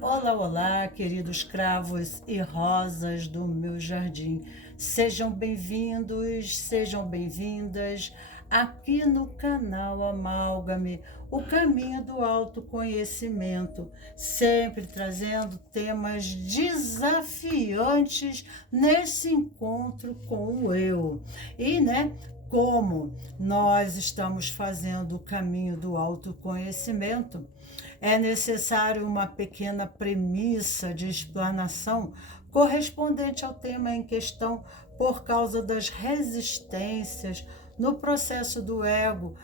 Olá, olá, queridos cravos e rosas do meu jardim. Sejam bem-vindos, sejam bem-vindas aqui no canal Amálgame, o caminho do autoconhecimento, sempre trazendo temas desafiantes nesse encontro com o eu. Como nós estamos fazendo o caminho do autoconhecimento, é necessário uma pequena premissa de explanação correspondente ao tema em questão por causa das resistências no processo do ego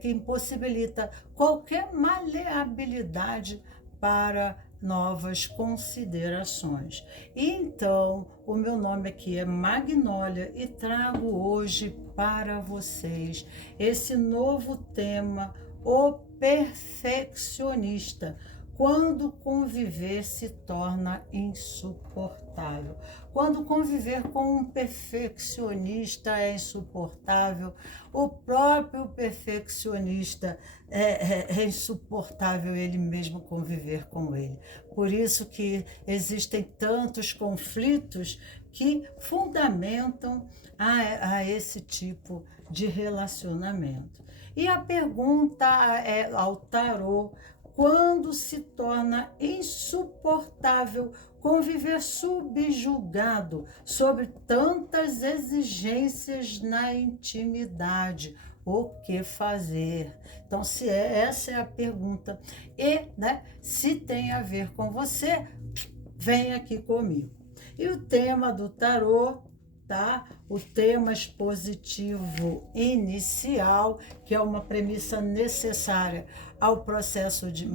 que impossibilita qualquer maleabilidade para novas considerações. Então, o meu nome aqui é Magnólia e trago hoje para vocês esse novo tema, o perfeccionista. Quando conviver se torna insuportável. Quando conviver com um perfeccionista é insuportável, o próprio perfeccionista é insuportável ele mesmo conviver com ele. Por isso que existem tantos conflitos que fundamentam a esse tipo de relacionamento. E a pergunta ao tarô: quando se torna insuportável conviver subjugado sobre tantas exigências na intimidade? O que fazer? Então, essa é a pergunta. E, se tem a ver com você, vem aqui comigo. E o tema do tarô, tá? O tema expositivo inicial, que é uma premissa necessária ao processo de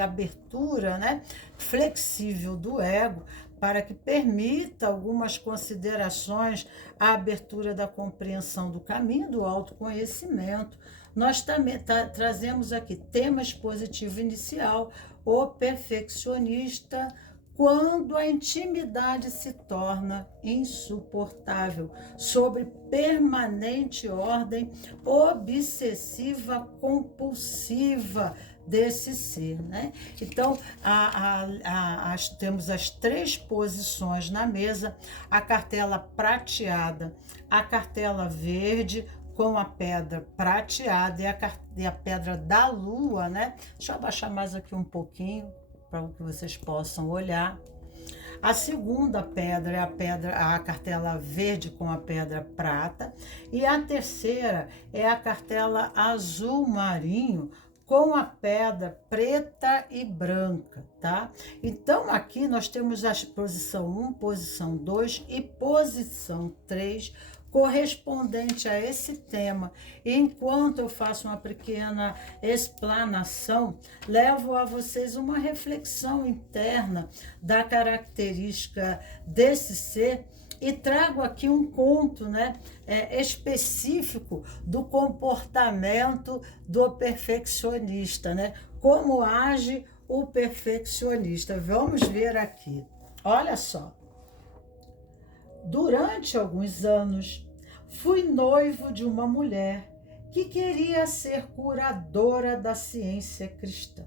abertura, flexível do ego, para que permita algumas considerações à abertura da compreensão do caminho do autoconhecimento. Nós também trazemos aqui tema expositivo inicial, o perfeccionista, quando a intimidade se torna insuportável, sobre permanente ordem obsessiva compulsiva desse ser, Então, temos as três posições na mesa: a cartela prateada, a cartela verde com a pedra prateada e a pedra da lua, Deixa eu abaixar mais aqui um pouquinho para que vocês possam olhar. A segunda pedra é a cartela verde com a pedra prata, e a terceira é a cartela azul marinho com a pedra preta e branca, tá? Então, aqui nós temos a posição 1, posição 2 e posição 3, correspondente a esse tema. Enquanto eu faço uma pequena explanação, levo a vocês uma reflexão interna da característica desse ser e trago aqui um conto, específico do comportamento do perfeccionista, Como age o perfeccionista. Vamos ver aqui. Olha só. Durante alguns anos, fui noivo de uma mulher que queria ser curadora da ciência cristã.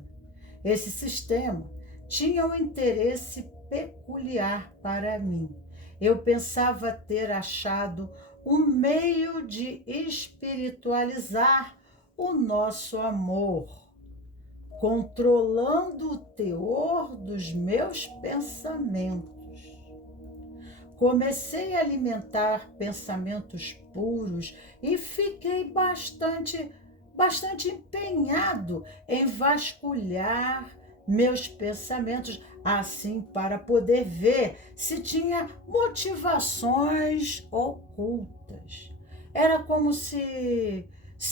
Esse sistema tinha um interesse peculiar para mim. Eu pensava ter achado um meio de espiritualizar o nosso amor, controlando o teor dos meus pensamentos. Comecei a alimentar pensamentos puros e fiquei bastante empenhado em vasculhar meus pensamentos, assim, para poder ver se tinha motivações ocultas. Era como se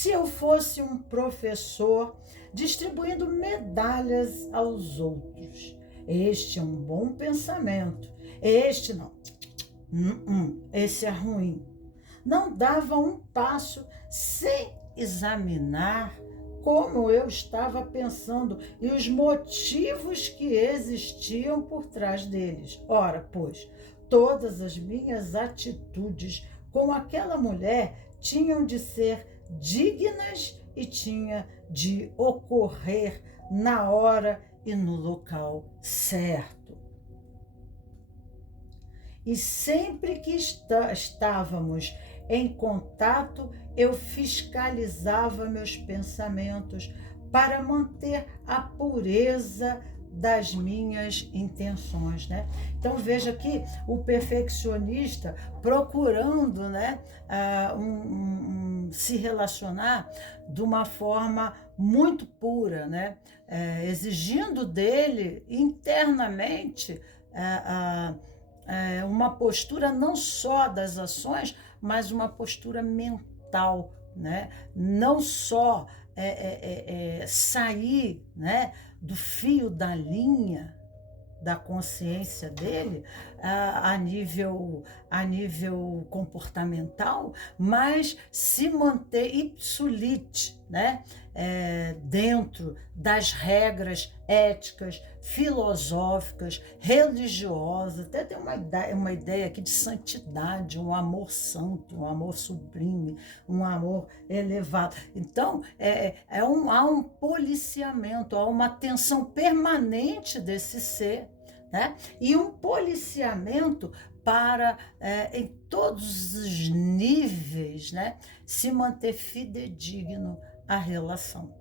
eu fosse um professor distribuindo medalhas aos outros. Este é um bom pensamento, este não. Esse é ruim. Não dava um passo sem examinar como eu estava pensando e os motivos que existiam por trás deles. Ora, pois, todas as minhas atitudes com aquela mulher tinham de ser dignas e tinha de ocorrer na hora e no local certo. E sempre que estávamos em contato, eu fiscalizava meus pensamentos para manter a pureza das minhas intenções, né? Então veja que o perfeccionista procurando, né, se relacionar de uma forma muito pura, né? Exigindo dele internamente uma postura não só das ações, mas uma postura mental, né? Não só sair, né, do fio da linha da consciência dele a nível comportamental, mas se manter ipsulite, né? Dentro das regras éticas, filosóficas, religiosas. Até tem uma ideia aqui de santidade, um amor santo, um amor sublime, um amor elevado. Então, há um policiamento, há uma atenção permanente desse ser, né? E um policiamento para, em todos os níveis, né, se manter fidedigno à relação.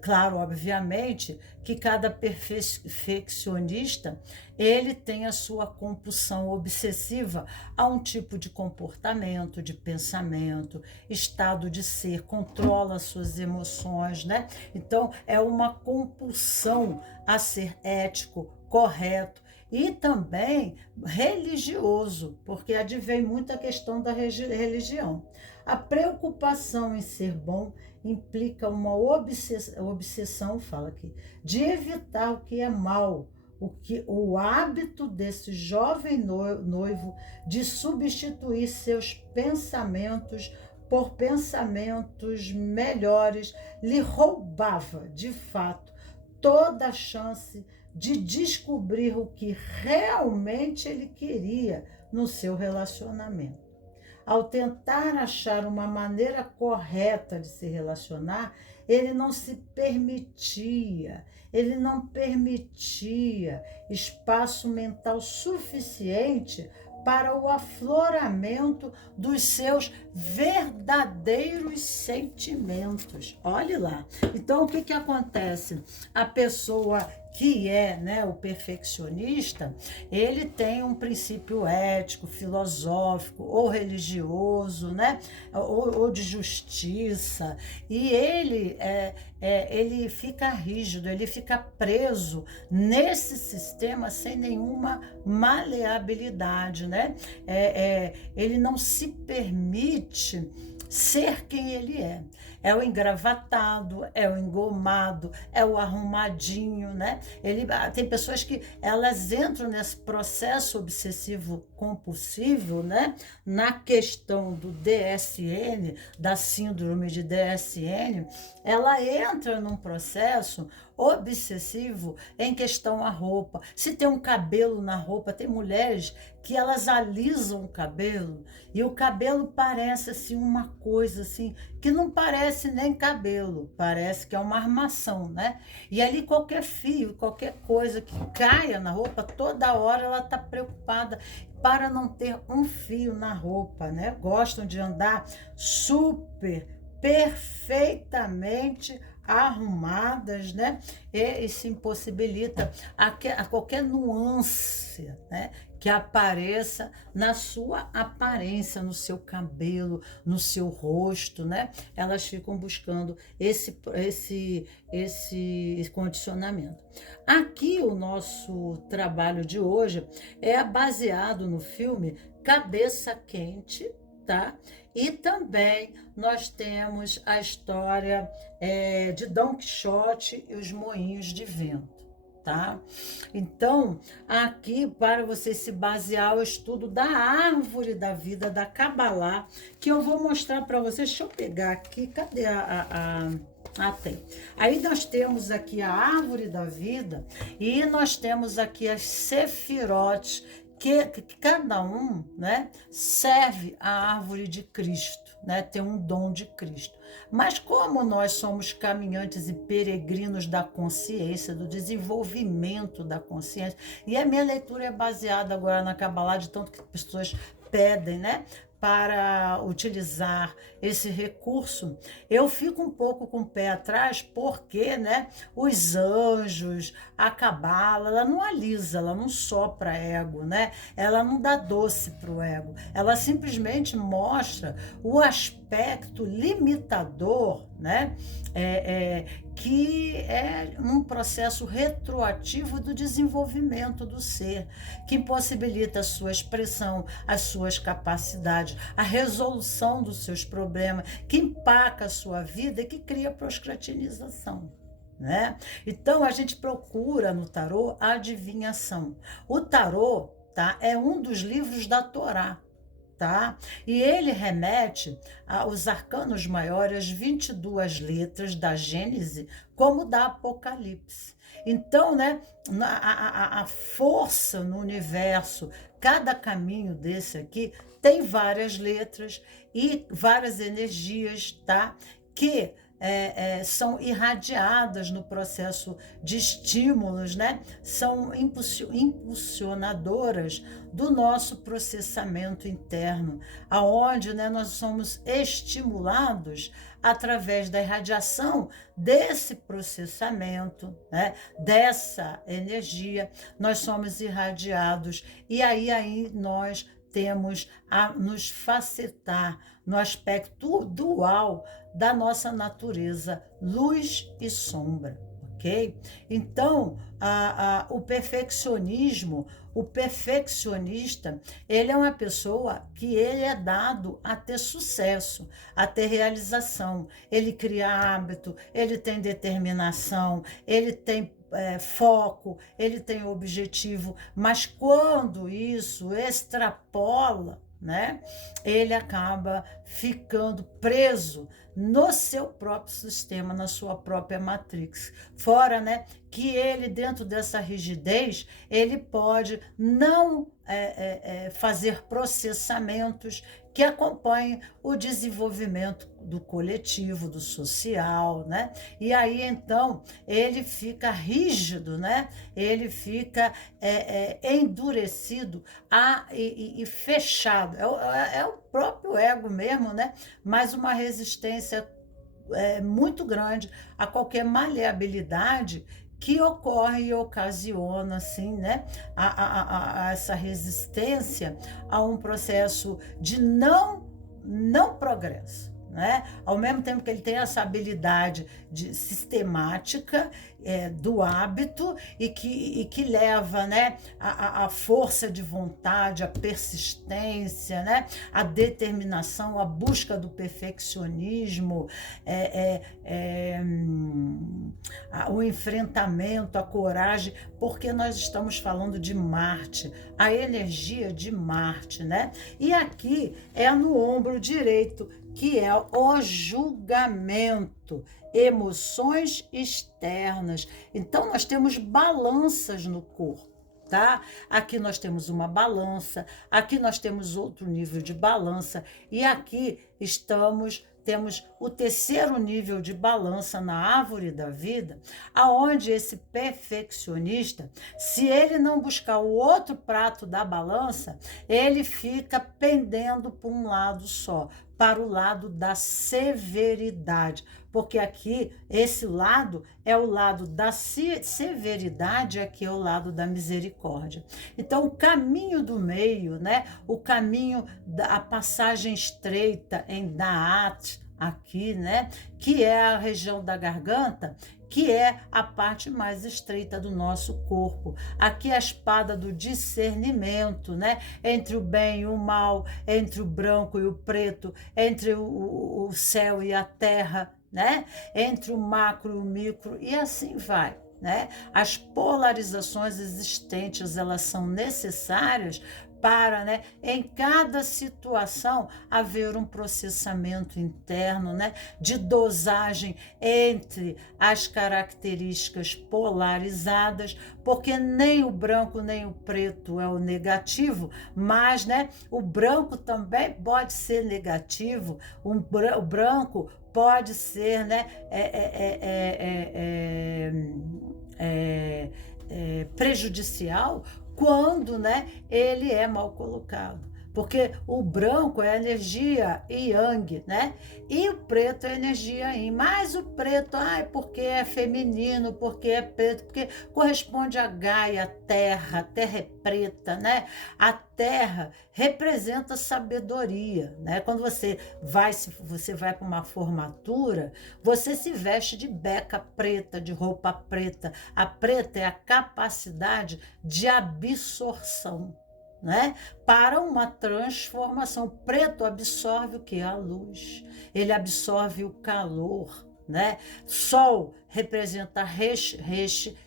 Claro, obviamente, que cada perfeccionista, ele tem a sua compulsão obsessiva a um tipo de comportamento, de pensamento, estado de ser, controla as suas emoções, né? Então, é uma compulsão a ser ético, correto e também religioso, porque advém muito a questão da religião. A preocupação em ser bom implica uma obsessão, fala aqui, de evitar o que é mal, o hábito desse jovem noivo de substituir seus pensamentos por pensamentos melhores lhe roubava, de fato, toda a chance de descobrir o que realmente ele queria no seu relacionamento. Ao tentar achar uma maneira correta de se relacionar, ele não permitia espaço mental suficiente para o afloramento dos seus verdadeiros sentimentos. Olhe lá. Então, o que acontece? A pessoa que é, né, o perfeccionista, ele tem um princípio ético, filosófico ou religioso, né, ou de justiça, e ele fica rígido, ele fica preso nesse sistema sem nenhuma maleabilidade, né? Ele não se permite ser quem ele é. É o engravatado, é o engomado, é o arrumadinho, né? Tem pessoas que elas entram nesse processo obsessivo compulsivo, né? Na questão do DSM, da síndrome de DSM, ela entra num processo obsessivo em questão à roupa. Se tem um cabelo na roupa, tem mulheres que elas alisam o cabelo e o cabelo parece assim uma coisa assim que não parece nem cabelo, parece que é uma armação, né? E ali qualquer fio, qualquer coisa que caia na roupa, toda hora ela está preocupada para não ter um fio na roupa, né? Gostam de andar super, perfeitamente arrumadas, né? E se impossibilita a qualquer nuance, né, que apareça na sua aparência, no seu cabelo, no seu rosto, né? Elas ficam buscando esse condicionamento. Aqui o nosso trabalho de hoje é baseado no filme Cabeça Quente, tá? E também nós temos a história de Dom Quixote e os Moinhos de Vento, tá? Então, aqui, para você se basear o estudo da árvore da vida, da Kabbalah, que eu vou mostrar para vocês. Deixa eu pegar aqui, cadê tem. Aí nós temos aqui a árvore da vida e nós temos aqui as Sefirot, que cada um, né, serve a árvore de Cristo, né, ter um dom de Cristo. Mas como nós somos caminhantes e peregrinos da consciência, do desenvolvimento da consciência, e a minha leitura é baseada agora na Kabbalah, de tanto que as pessoas pedem, né, para utilizar esse recurso, eu fico um pouco com o pé atrás, porque, né, os anjos, a cabala, ela não alisa, ela não sopra ego, né? Ela não dá doce para o ego, ela simplesmente mostra o aspecto limitador, né? Que é um processo retroativo do desenvolvimento do ser, que impossibilita a sua expressão, as suas capacidades, a resolução dos seus problemas, que empaca a sua vida e que cria procrastinação. Né? Então, a gente procura no tarô a adivinhação. O tarô, tá, é um dos livros da Torá. Tá? E ele remete aos arcanos maiores, as 22 letras da Gênese, como da Apocalipse. Então, né, a força no universo, cada caminho desse aqui tem várias letras e várias energias, tá? Que são irradiadas no processo de estímulos, né? São impulsionadoras do nosso processamento interno, aonde, né, nós somos estimulados através da irradiação desse processamento, né, dessa energia, nós somos irradiados e aí nós temos a nos facetar no aspecto dual da nossa natureza, luz e sombra, ok? Então, o perfeccionismo, o perfeccionista, ele é uma pessoa que ele é dado a ter sucesso, a ter realização, ele cria hábito, ele tem determinação, ele tem foco, ele tem objetivo, mas quando isso extrapola, né, ele acaba ficando preso no seu próprio sistema, na sua própria matrix. Fora, né, que ele, dentro dessa rigidez, ele pode não fazer processamentos que acompanhem o desenvolvimento do coletivo, do social, né? E aí, então, ele fica rígido, né? Ele fica endurecido e fechado. É o próprio ego mesmo, né? Mas uma resistência muito grande a qualquer maleabilidade que ocorre e ocasiona, assim, né, a essa resistência a um processo de não progresso. Né? Ao mesmo tempo que ele tem essa habilidade sistemática do hábito e que leva, né, a força de vontade, a persistência, né, a determinação, a busca do perfeccionismo, o enfrentamento, a coragem, porque nós estamos falando de Marte, a energia de Marte, né? E aqui é no ombro direito, que é o julgamento, emoções externas. Então, nós temos balanças no corpo, tá? Aqui nós temos uma balança, aqui nós temos outro nível de balança, e aqui temos o terceiro nível de balança na árvore da vida, aonde esse perfeccionista, se ele não buscar o outro prato da balança, ele fica pendendo para um lado só, para o lado da severidade, porque aqui esse lado é o lado da severidade, aqui é o lado da misericórdia. Então, o caminho do meio, né? O caminho da passagem estreita em Da'at, aqui, né? Que é a região da garganta, que é a parte mais estreita do nosso corpo. Aqui é a espada do discernimento, né? Entre o bem e o mal, entre o branco e o preto, entre o céu e a terra, né? Entre o macro e o micro, e assim vai. Né? As polarizações existentes, elas são necessárias para, né, em cada situação haver um processamento interno, né, de dosagem entre as características polarizadas, porque nem o branco nem o preto é o negativo, mas, né, o branco também pode ser negativo, o branco pode ser, né, prejudicial quando, né, ele é mal colocado. Porque o branco é energia yang, né? E o preto é energia yin. Mas o preto, porque é feminino, porque é preto, porque corresponde a Gaia, a terra é preta, né? A terra representa sabedoria, né? Quando você vai para uma formatura, você se veste de beca preta, de roupa preta. A preta é a capacidade de absorção, né? Para uma transformação. O preto absorve o que? A luz. Ele absorve o calor, né? Sol representa Resh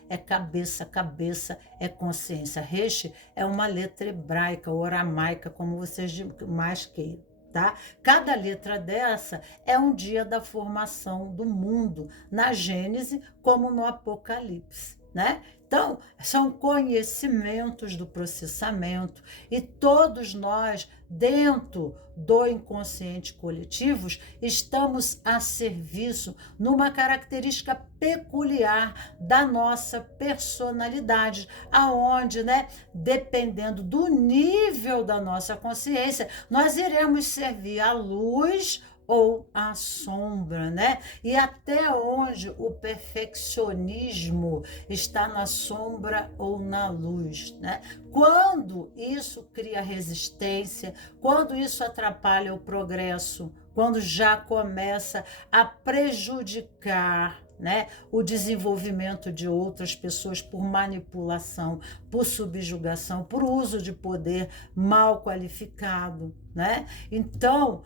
é cabeça, cabeça é consciência. Resh é uma letra hebraica ou aramaica, como vocês mais queiram. Tá? Cada letra dessa é um dia da formação do mundo, na Gênese como no Apocalipse, né? Então, são conhecimentos do processamento e todos nós, dentro do inconsciente coletivo, estamos a serviço numa característica peculiar da nossa personalidade, aonde, né, dependendo do nível da nossa consciência, nós iremos servir a luz ou a sombra, né? E até onde o perfeccionismo está na sombra ou na luz, né? Quando isso cria resistência, quando isso atrapalha o progresso, quando já começa a prejudicar, né, o desenvolvimento de outras pessoas por manipulação, por subjugação, por uso de poder mal qualificado, né? Então,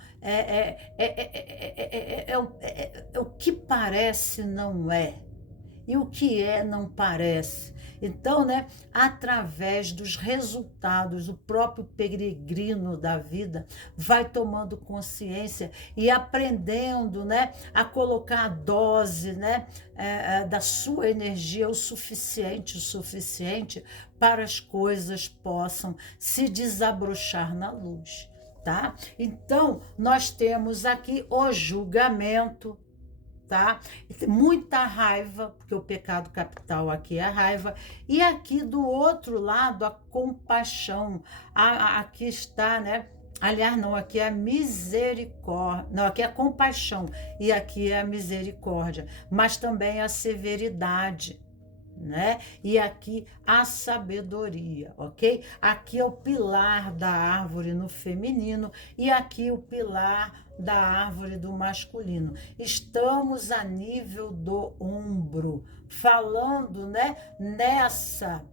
o que parece não é, e o que é não parece. Então, né, através dos resultados, o próprio peregrino da vida vai tomando consciência e aprendendo, né, a colocar a dose, né, da sua energia o suficiente para as coisas possam se desabrochar na luz. Tá? Então, nós temos aqui o julgamento, tá? Muita raiva, porque o pecado capital aqui é a raiva, e aqui do outro lado a compaixão. Aqui está, né? Aliás, não, aqui é a misericórdia, não, aqui é a compaixão e aqui é a misericórdia, mas também a severidade, né? E aqui a sabedoria, ok? Aqui é o pilar da árvore no feminino e aqui o pilar da árvore do masculino. Estamos a nível do ombro, falando, né, nessa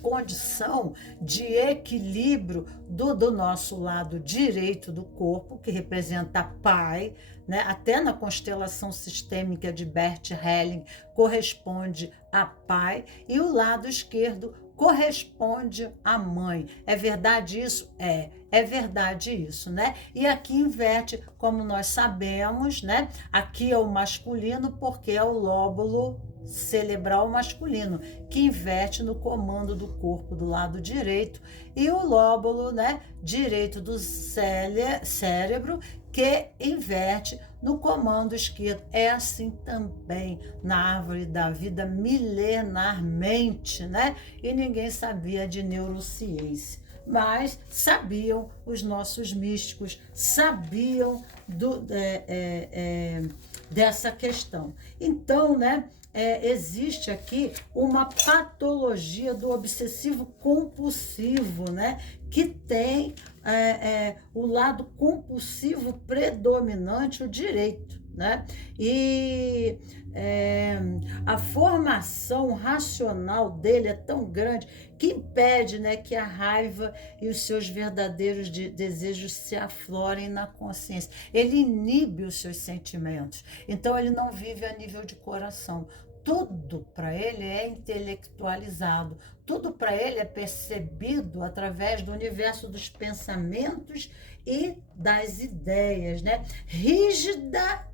condição de equilíbrio do nosso lado direito do corpo, que representa Pai, né? Até na constelação sistêmica de Bert Helling corresponde a Pai, e o lado esquerdo corresponde à Mãe. É verdade isso? É verdade isso, né? E aqui inverte, como nós sabemos, né? Aqui é o masculino porque é o lóbulo cerebral masculino, que inverte no comando do corpo do lado direito, e o lóbulo, né, direito do cérebro, que inverte no comando esquerdo. É assim também na árvore da vida milenarmente, né? E ninguém sabia de neurociência, mas sabiam os nossos místicos, sabiam dessa questão. Então, né, existe aqui uma patologia do obsessivo compulsivo, né, que tem o lado compulsivo predominante, o direito, né? E a formação racional dele é tão grande que impede, né, que a raiva e os seus verdadeiros desejos se aflorem na consciência. Ele inibe os seus sentimentos. Então, ele não vive a nível de coração. tudo para ele é intelectualizado, tudo para ele é percebido através do universo dos pensamentos e das ideias, né? Rígida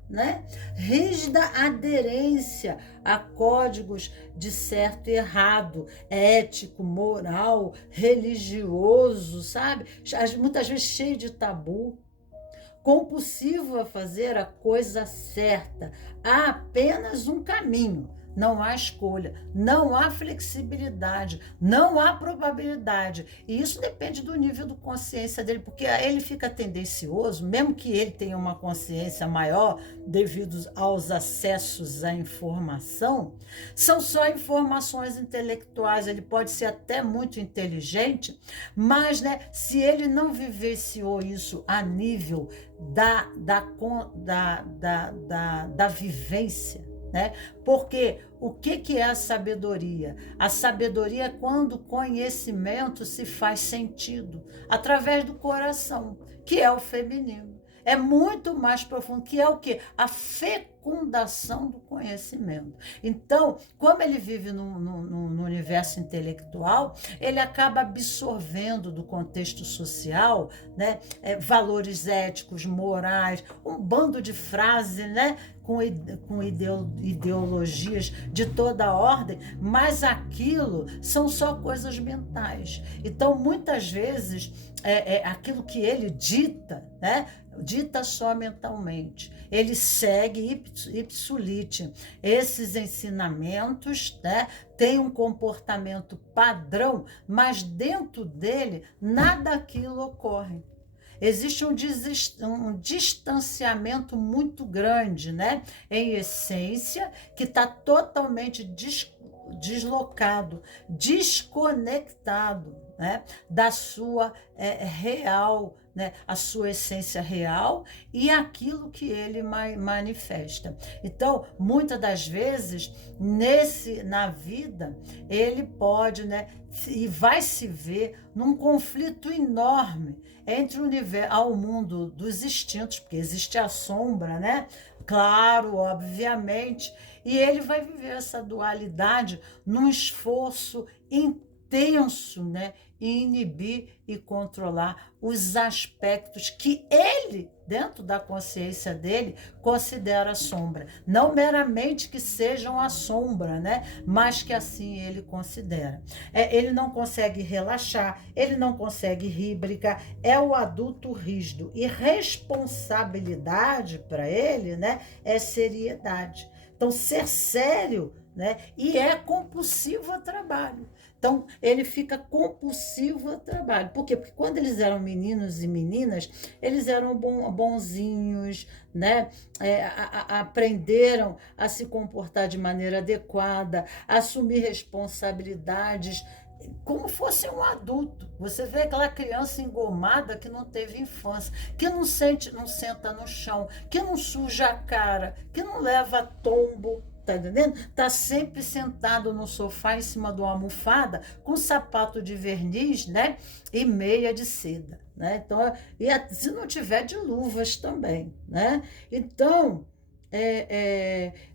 aderência a códigos de certo e errado, ético, moral, religioso, sabe? Muitas vezes cheio de tabu, compulsivo a fazer a coisa certa. Há apenas um caminho, não há escolha, não há flexibilidade, não há probabilidade. E isso depende do nível de consciência dele, porque ele fica tendencioso, mesmo que ele tenha uma consciência maior devido aos acessos à informação, são só informações intelectuais. Ele pode ser até muito inteligente, mas, né, se ele não vivenciou isso a nível da vivência, né? Porque o que é a sabedoria? A sabedoria é quando o conhecimento se faz sentido através do coração, que é o feminino. É muito mais profundo, que é o quê? A fecundação do conhecimento. Então, como ele vive no universo intelectual, ele acaba absorvendo do contexto social, né, valores éticos, morais, um bando de frases, né, com ideologias de toda a ordem, mas aquilo são só coisas mentais. Então, muitas vezes, aquilo que ele dita, né, dita só mentalmente. Ele segue ipsulite esses ensinamentos, né? Tem um comportamento padrão, mas dentro dele nada daquilo ocorre. Existe um distanciamento muito grande, né? Em essência, que está totalmente deslocado, desconectado, né, da sua real, né, a sua essência real e aquilo que ele manifesta. Então, muitas das vezes, na vida, ele pode, né, e vai se ver num conflito enorme entre ao mundo dos instintos, porque existe a sombra, né? Claro, obviamente, e ele vai viver essa dualidade num esforço intenso, né, em inibir e controlar os aspectos que ele, dentro da consciência dele, considera sombra. Não meramente que sejam a sombra, né, mas que assim ele considera. Ele não consegue relaxar, ele não consegue rir, brincar. É o adulto rígido. E responsabilidade para ele, né, é seriedade. Então, ser sério, né, e é compulsivo a trabalho. Então, ele fica compulsivo a trabalho. Por quê? Porque quando eles eram meninos e meninas, eles eram bonzinhos, né? Aprenderam a se comportar de maneira adequada, a assumir responsabilidades, como fosse um adulto. Você vê aquela criança engomada que não teve infância, que não senta no chão, que não suja a cara, que não leva tombo. Tá entendendo? Tá sempre sentado no sofá em cima de uma almofada com sapato de verniz, né? E meia de seda, né? Então, se não tiver de luvas também, né? Então,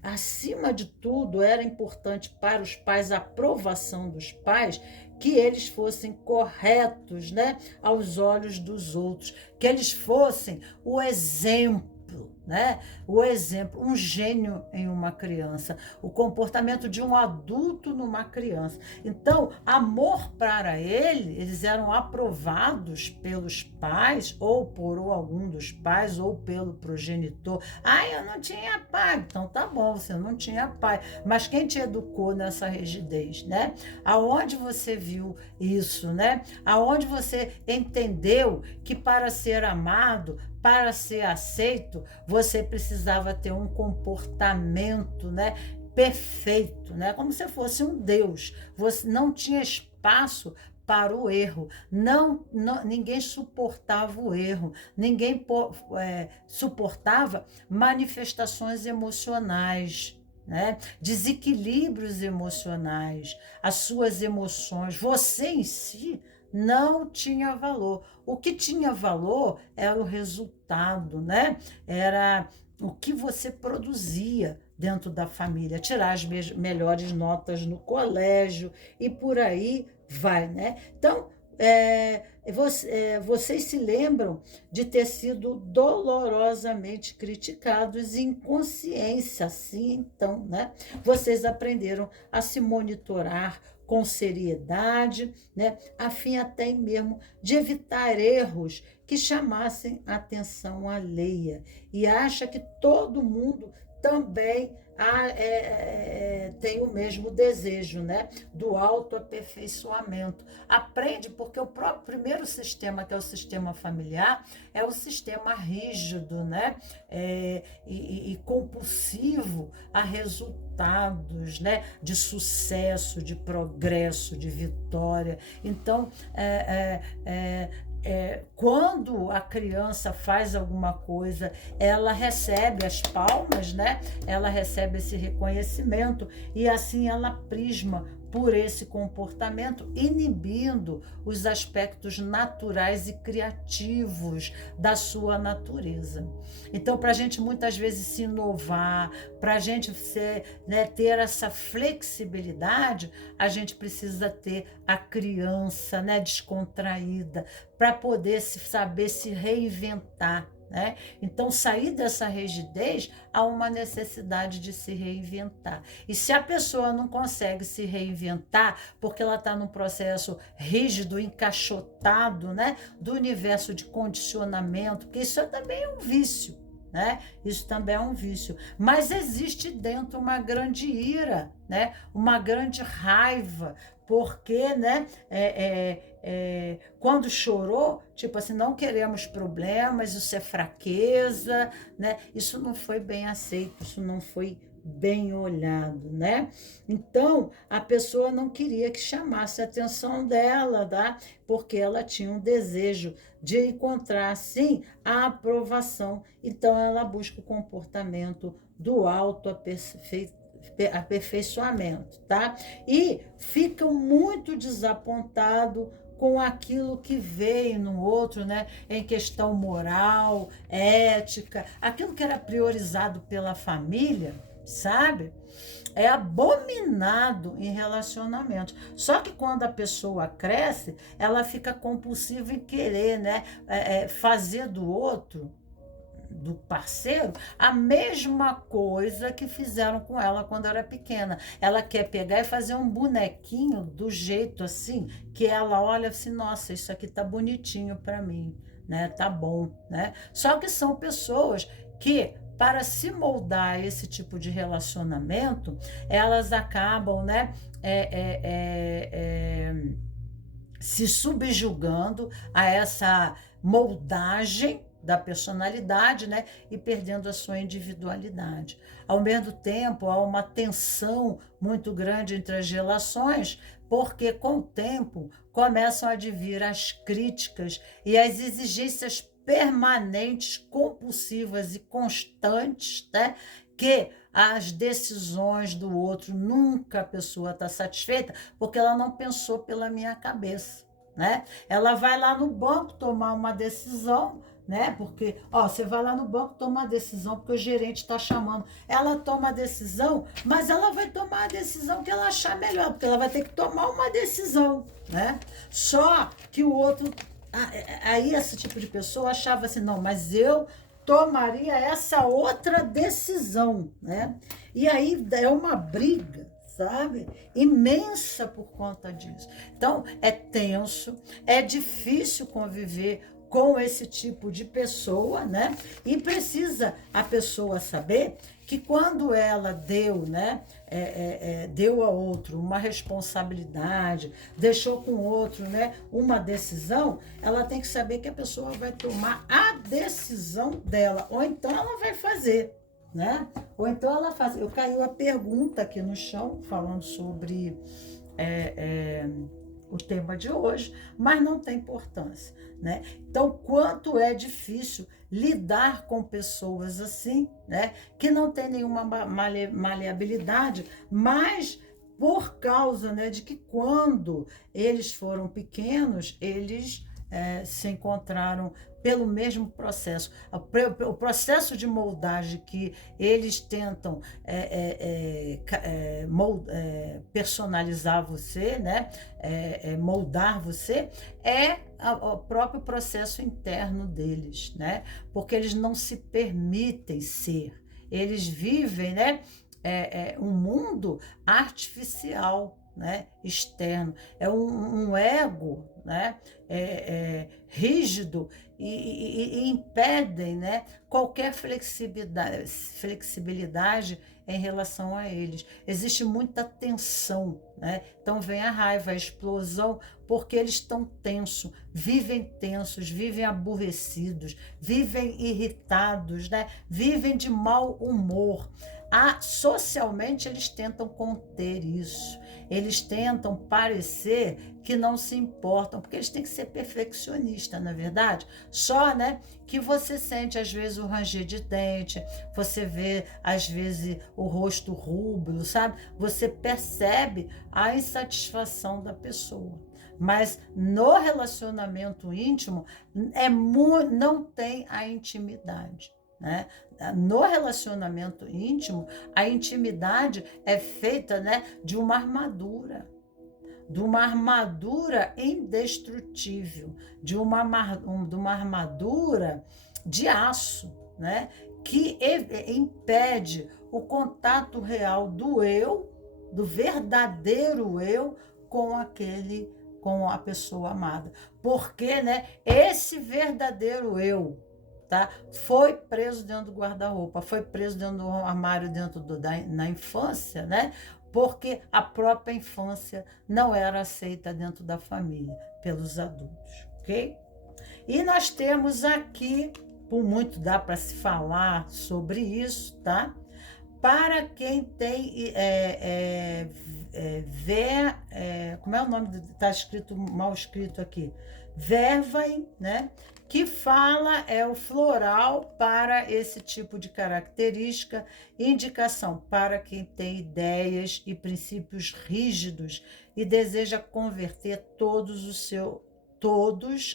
acima de tudo, era importante para os pais, a aprovação dos pais, que eles fossem corretos, né, aos olhos dos outros, que eles fossem o exemplo, né? O exemplo, um gênio em uma criança, o comportamento de um adulto numa criança. Então, amor para eles eram aprovados pelos pais, ou por algum dos pais, ou pelo progenitor. Eu não tinha pai. Então, tá bom, você não tinha pai. Mas quem te educou nessa rigidez, né? Aonde você viu isso, né? Aonde você entendeu que para ser amado, para ser aceito, você precisava ter um comportamento, né, perfeito, né, como se fosse um Deus. Você não tinha espaço para o erro. Ninguém suportava o erro. Ninguém suportava manifestações emocionais, né? Desequilíbrios emocionais, as suas emoções. Você em si não tinha valor. O que tinha valor era o resultado, né? Era o que você produzia dentro da família, tirar as melhores notas no colégio e por aí vai, né? Então, vocês se lembram de ter sido dolorosamente criticados em consciência, assim, então, né? Vocês aprenderam a se monitorar com seriedade, né? A fim até mesmo de evitar erros que chamassem a atenção alheia. E acha que todo mundo também tem o mesmo desejo, né? Do autoaperfeiçoamento. Aprende, porque o próprio primeiro sistema, que é o sistema familiar, é o sistema rígido, né? E compulsivo a resultados, né? De sucesso, de progresso, de vitória. Então, quando a criança faz alguma coisa, ela recebe as palmas, né? Ela recebe esse reconhecimento e assim ela prisma por esse comportamento, inibindo os aspectos naturais e criativos da sua natureza. Então, para a gente muitas vezes se inovar, para a gente ter essa flexibilidade, a gente precisa ter a criança, né, descontraída, para poder saber se reinventar. Né? Então, sair dessa rigidez, há uma necessidade de se reinventar. E se a pessoa não consegue se reinventar, porque ela está num processo rígido, encaixotado, né? Do universo de condicionamento, porque isso também é um vício. Né? Isso também é um vício. Mas existe dentro uma grande ira, né? Uma grande raiva, porque, né, quando chorou, tipo assim, não queremos problemas, isso é fraqueza, né? Isso não foi bem aceito, isso não foi bem olhado, né? Então, a pessoa não queria que chamasse a atenção dela, tá? Porque ela tinha um desejo de encontrar, sim, a aprovação. Então, ela busca o comportamento do aperfeiçoamento, tá? E ficam muito desapontados com aquilo que veio no outro, né? Em questão moral, ética, aquilo que era priorizado pela família, sabe? É abominado em relacionamentos. Só que quando a pessoa cresce, ela fica compulsiva em querer, né? Fazer do outro, do parceiro, a mesma coisa que fizeram com ela quando era pequena. Ela quer pegar e fazer um bonequinho do jeito assim, que ela olha assim, nossa, isso aqui tá bonitinho para mim, né? Tá bom, né? Só que são pessoas que, para se moldar a esse tipo de relacionamento, elas acabam, né, se subjugando a essa moldagem da personalidade, né, e perdendo a sua individualidade. Ao mesmo tempo, há uma tensão muito grande entre as relações, porque com o tempo começam a advir as críticas e as exigências permanentes, compulsivas e constantes, né, que as decisões do outro, nunca a pessoa está satisfeita, porque ela não pensou pela minha cabeça, né? Ela vai lá no banco tomar uma decisão, né? Porque, ó, você vai lá no banco tomar uma decisão porque o gerente está chamando. Ela toma a decisão, mas ela vai tomar a decisão que ela achar melhor, porque ela vai ter que tomar uma decisão, né? Só que o outro, aí esse tipo de pessoa achava assim, não, mas eu tomaria essa outra decisão, né? E aí é uma briga, sabe? Imensa por conta disso. Então, é tenso, é difícil conviver com esse tipo de pessoa, né? E precisa a pessoa saber que quando ela deu, né, deu a outro uma responsabilidade, deixou com o outro, né, uma decisão, ela tem que saber que a pessoa vai tomar a decisão dela, ou então ela vai fazer, né? Ou então ela faz. Eu caiu a pergunta aqui no chão, falando sobre o tema de hoje, mas não tem importância, né? Então, quanto é difícil lidar com pessoas assim, né? Que não tem nenhuma maleabilidade, mas por causa, né, de que quando eles foram pequenos, eles se encontraram pelo mesmo processo. O processo de moldagem que eles tentam personalizar você, né? Moldar você, é o próprio processo interno deles, né? Porque eles não se permitem ser. Eles vivem, né? Um mundo artificial, né? Externo. É um ego, né? Rígido e impedem, né? Qualquer flexibilidade em relação a eles. Existe muita tensão, né? Então vem a raiva, a explosão, porque eles estão tensos, vivem aborrecidos, vivem irritados, né? Vivem de mau humor. Socialmente eles tentam conter isso. Eles tentam parecer que não se importam, porque eles têm que ser perfeccionistas, na verdade. Só, né, que você sente às vezes o ranger de dente, você vê às vezes o rosto rubro, sabe? Você percebe a insatisfação da pessoa. Mas no relacionamento íntimo não tem a intimidade, né? No relacionamento íntimo, a intimidade é feita, né, de uma armadura indestrutível, de uma armadura de aço, né, que impede o contato real do eu, do verdadeiro eu, com a pessoa amada. Porque, né, esse verdadeiro eu, tá? Foi preso dentro do guarda-roupa, foi preso dentro do armário na infância, né? Porque a própria infância não era aceita dentro da família pelos adultos, ok? E nós temos aqui, por muito dá para se falar sobre isso, tá? Para quem tem como é o nome? Está escrito mal escrito aqui. Vervem, né? Que fala o floral para esse tipo de característica, indicação para quem tem ideias e princípios rígidos e deseja converter todos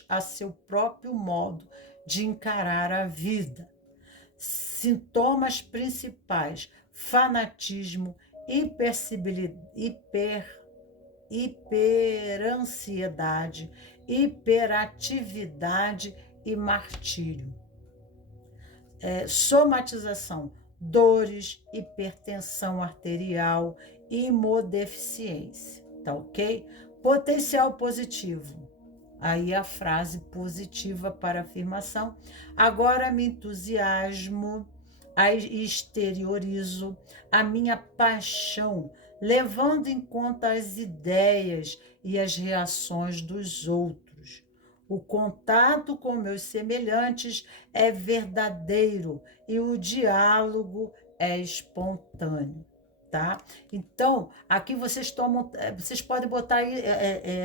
a seu próprio modo de encarar a vida. Sintomas principais: fanatismo, hiperansiedade, hiperatividade e martírio. Somatização: dores, hipertensão arterial, imodeficiência. Tá ok? Potencial positivo. Aí a frase positiva para afirmação. Agora me entusiasmo, exteriorizo a minha paixão, levando em conta as ideias e as reações dos outros. O contato com meus semelhantes é verdadeiro e o diálogo é espontâneo. Tá? Então, aqui vocês podem botar aí,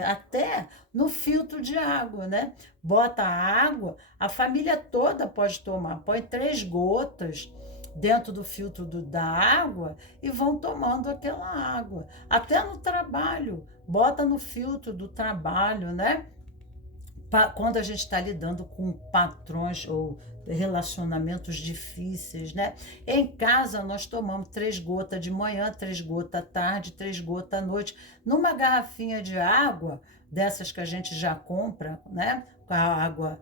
até no filtro de água, né? Bota a água, a família toda pode tomar, põe 3 gotas dentro do filtro da água e vão tomando aquela água. Até no trabalho, bota no filtro do trabalho, né? Quando a gente está lidando com patrões ou relacionamentos difíceis, né? Em casa, nós tomamos 3 gotas de manhã, 3 gotas à tarde, 3 gotas à noite, numa garrafinha de água, dessas que a gente já compra, né? Com a água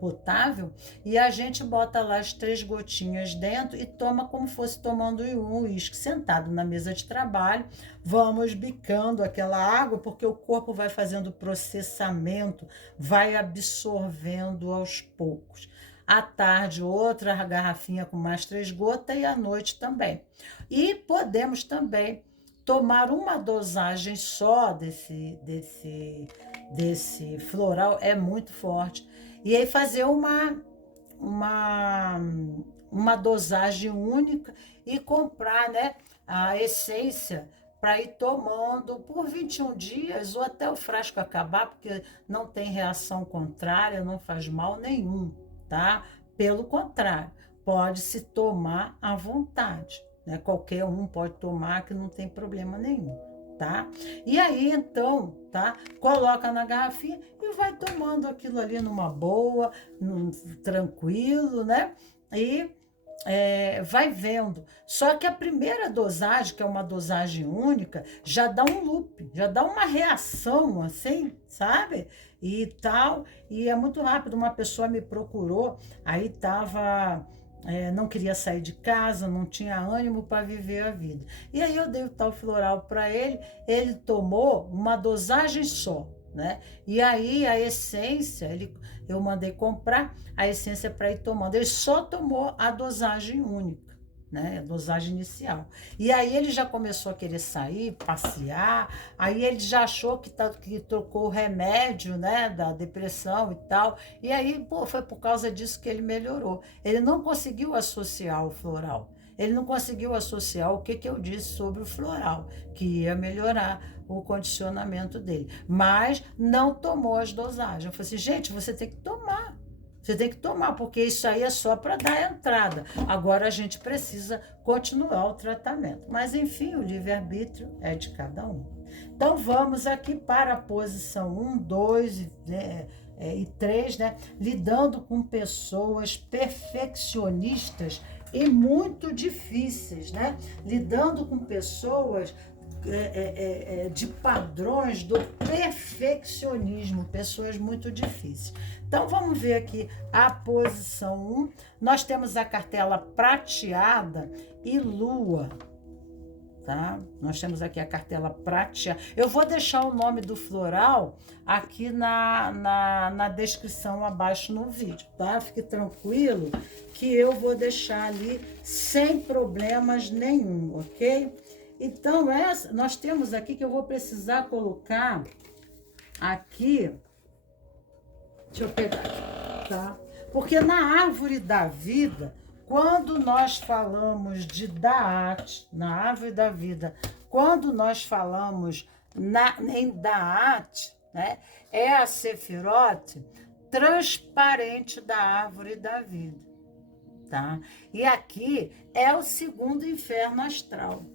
potável, e a gente bota lá as 3 gotinhas dentro e toma como fosse tomando um uísque, sentado na mesa de trabalho. Vamos bicando aquela água, porque o corpo vai fazendo processamento, vai absorvendo aos poucos. À tarde, outra garrafinha com mais 3 gotas e à noite também. E podemos também tomar uma dosagem só desse floral, é muito forte. E aí fazer uma dosagem única e comprar, né, a essência para ir tomando por 21 dias ou até o frasco acabar, porque não tem reação contrária, não faz mal nenhum, tá? Pelo contrário, pode se tomar à vontade, né? Qualquer um pode tomar, que não tem problema nenhum, tá? E aí, então, tá? Coloca na garrafinha e vai tomando aquilo ali numa boa, tranquilo, né? E vai vendo. Só que a primeira dosagem, que é uma dosagem única, já dá um loop, já dá uma reação, assim, sabe? E tal, e é muito rápido. Uma pessoa me procurou, aí estava... não queria sair de casa, não tinha ânimo para viver a vida. E aí eu dei o tal floral para ele tomou uma dosagem só, né? E aí a essência, eu mandei comprar a essência para ir tomando. Ele só tomou a dosagem única, né? A dosagem inicial. E aí ele já começou a querer sair, passear, aí ele já achou que trocou o remédio, né, da depressão e tal. E aí, pô, foi por causa disso que ele melhorou. Ele não conseguiu associar o floral. Ele não conseguiu associar o que eu disse sobre o floral, que ia melhorar o condicionamento dele. Mas não tomou as dosagens. Eu falei assim, gente, você tem que tomar. Você tem que tomar, porque isso aí é só para dar entrada. Agora a gente precisa continuar o tratamento. Mas, enfim, o livre-arbítrio é de cada um. Então, vamos aqui para a posição 1, 2 e 3, né? Lidando com pessoas perfeccionistas e muito difíceis, né? Lidando com pessoas de padrões do perfeccionismo, pessoas muito difíceis. Então, vamos ver aqui a posição 1. Nós temos a cartela prateada e lua, tá? Nós temos aqui a cartela prateada. Eu vou deixar o nome do floral aqui na descrição abaixo no vídeo, tá? Fique tranquilo que eu vou deixar ali sem problemas nenhum, ok? Então, nós temos aqui que eu vou precisar colocar aqui, deixa eu pegar aqui, tá? Porque na árvore da vida, quando nós falamos de Da'at, na árvore da vida, quando nós falamos em Da'at, né, é a Sefirot transparente da árvore da vida, tá? E aqui é o segundo inferno astral.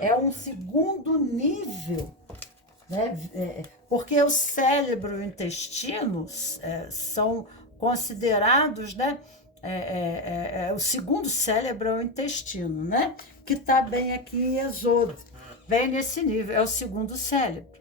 É um segundo nível, né? Porque o cérebro e o intestino são considerados, né? O segundo cérebro é o intestino, né? Que está bem aqui em Êxodo, bem nesse nível, é o segundo cérebro,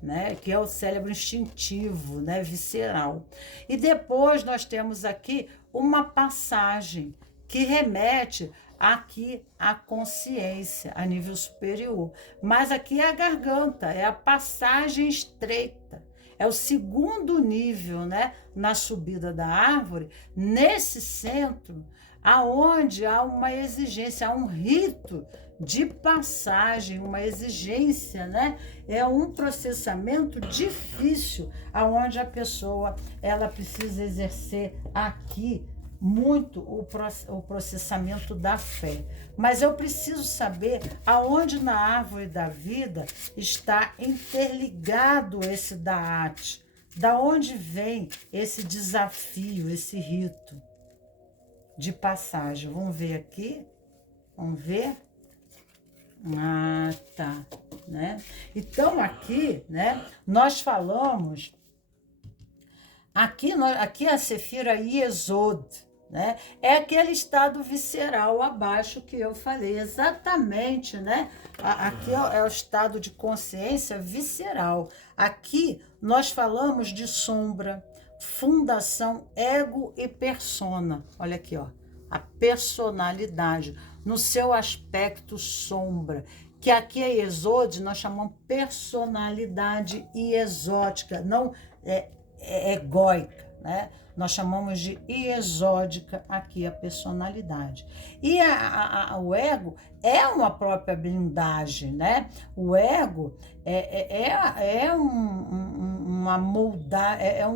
né? Que é o cérebro instintivo, né? Visceral. E depois nós temos aqui uma passagem que remete aqui a consciência a nível superior. Mas aqui é a garganta, é a passagem estreita. É o segundo nível, né, na subida da árvore, nesse centro, aonde há uma exigência, há um rito de passagem, uma exigência, né? É um processamento difícil, aonde a pessoa ela precisa exercer aqui muito o processamento da fé. Mas eu preciso saber aonde na árvore da vida está interligado esse Da'at. Da onde vem esse desafio, esse rito de passagem? Vamos ver aqui? Vamos ver? Ah, tá, né? Então, aqui, né, nós falamos... Aqui a Sefira Yesod, né? É aquele estado visceral abaixo que eu falei, exatamente, né? Aqui é o estado de consciência visceral. Aqui nós falamos de sombra, fundação, ego e persona. Olha aqui, ó, a personalidade no seu aspecto sombra, que aqui é Êxodo, nós chamamos personalidade exótica, não egóica, né? Nós chamamos de exódica aqui a personalidade. E o ego é uma própria blindagem, né? O ego uma moldagem,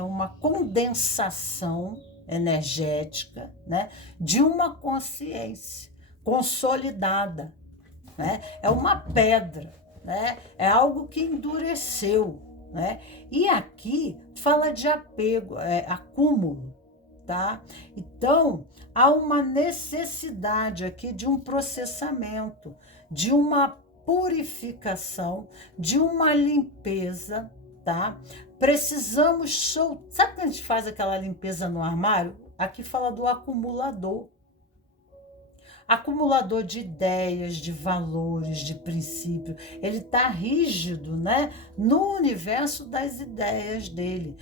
uma condensação energética, né? De uma consciência consolidada, né? É uma pedra, né? É algo que endureceu, né? E aqui fala de apego, acúmulo, tá? Então, há uma necessidade aqui de um processamento, de uma purificação, de uma limpeza, tá? Precisamos soltar. Sabe quando a gente faz aquela limpeza no armário? Aqui fala do acumulador. Acumulador de ideias, de valores, de princípios. Ele está rígido, né? No universo das ideias dele.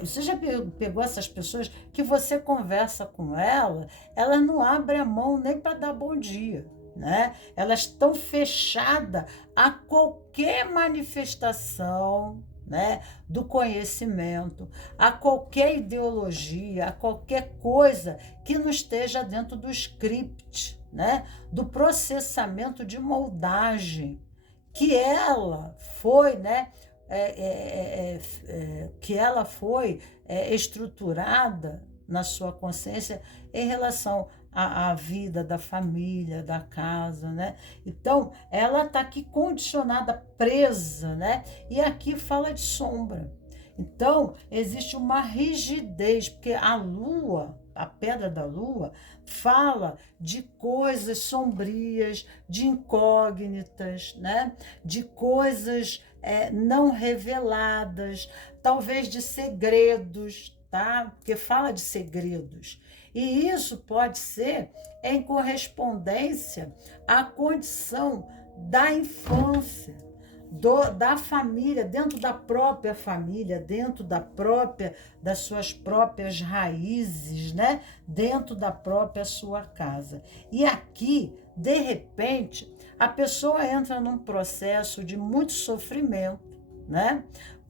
Você já pegou essas pessoas que você conversa com elas não abrem a mão nem para dar bom dia, né? Elas estão fechadas a qualquer manifestação, né, do conhecimento, a qualquer ideologia, a qualquer coisa que não esteja dentro do script, né, do processamento de moldagem que ela foi, né, que ela foi estruturada na sua consciência em relação à vida da família, da casa, né? Então, ela está aqui condicionada, presa, né? E aqui fala de sombra. Então, existe uma rigidez, porque a lua, a pedra da lua, fala de coisas sombrias, de incógnitas, né? De coisas não reveladas, talvez de segredos, tá? Porque fala de segredos. E isso pode ser em correspondência à condição da infância, da família, dentro da própria família, dentro das suas próprias raízes, né? Dentro da própria sua casa. E aqui, de repente, a pessoa entra num processo de muito sofrimento, né?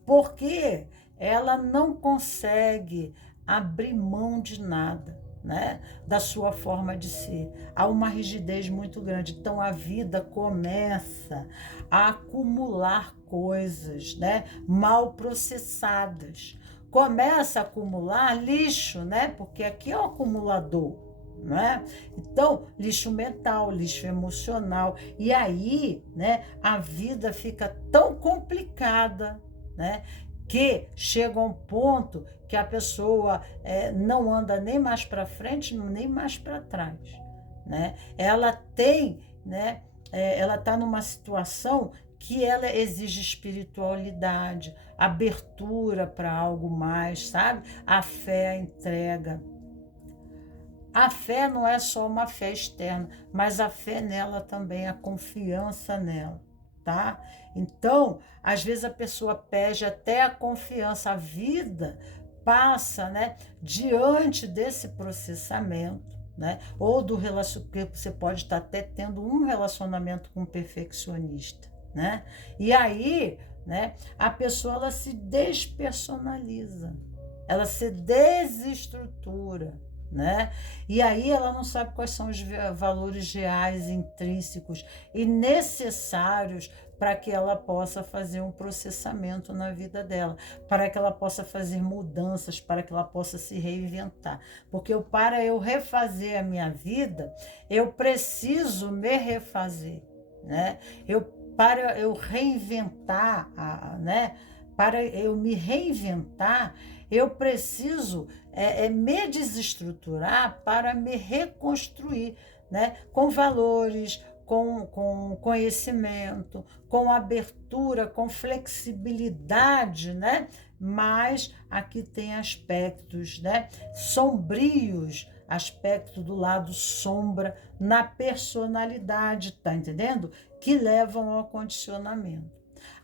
Porque ela não consegue abrir mão de nada, né? Da sua forma de ser. Há uma rigidez muito grande. Então a vida começa a acumular coisas, né, mal processadas. Começa a acumular lixo, né? Porque aqui é o acumulador, né? Então, lixo mental, lixo emocional. E aí, né, a vida fica tão complicada, né, que chega a um ponto que a pessoa não anda nem mais para frente, nem mais para trás, né? Ela tem, né? Ela está numa situação que ela exige espiritualidade, abertura para algo mais, sabe? A fé, a entrega. A fé não é só uma fé externa, mas a fé nela também, a confiança nela, tá? Então, às vezes a pessoa perde até a confiança, a vida passa, né, diante desse processamento, né? Ou do relacionamento, porque você pode estar até tendo um relacionamento com um perfeccionista, né? E aí, né, a pessoa ela se despersonaliza, ela se desestrutura, né? E aí ela não sabe quais são os valores reais, intrínsecos e necessários para que ela possa fazer um processamento na vida dela, para que ela possa fazer mudanças, para que ela possa se reinventar. Porque para eu refazer a minha vida, eu preciso me refazer, né? Para eu reinventar, né? Para eu me reinventar, eu preciso me desestruturar para me reconstruir, né? Com valores, com conhecimento, com abertura, com flexibilidade, né? Mas aqui tem aspectos, né, sombrios, aspecto do lado sombra na personalidade, tá entendendo? Que levam ao condicionamento.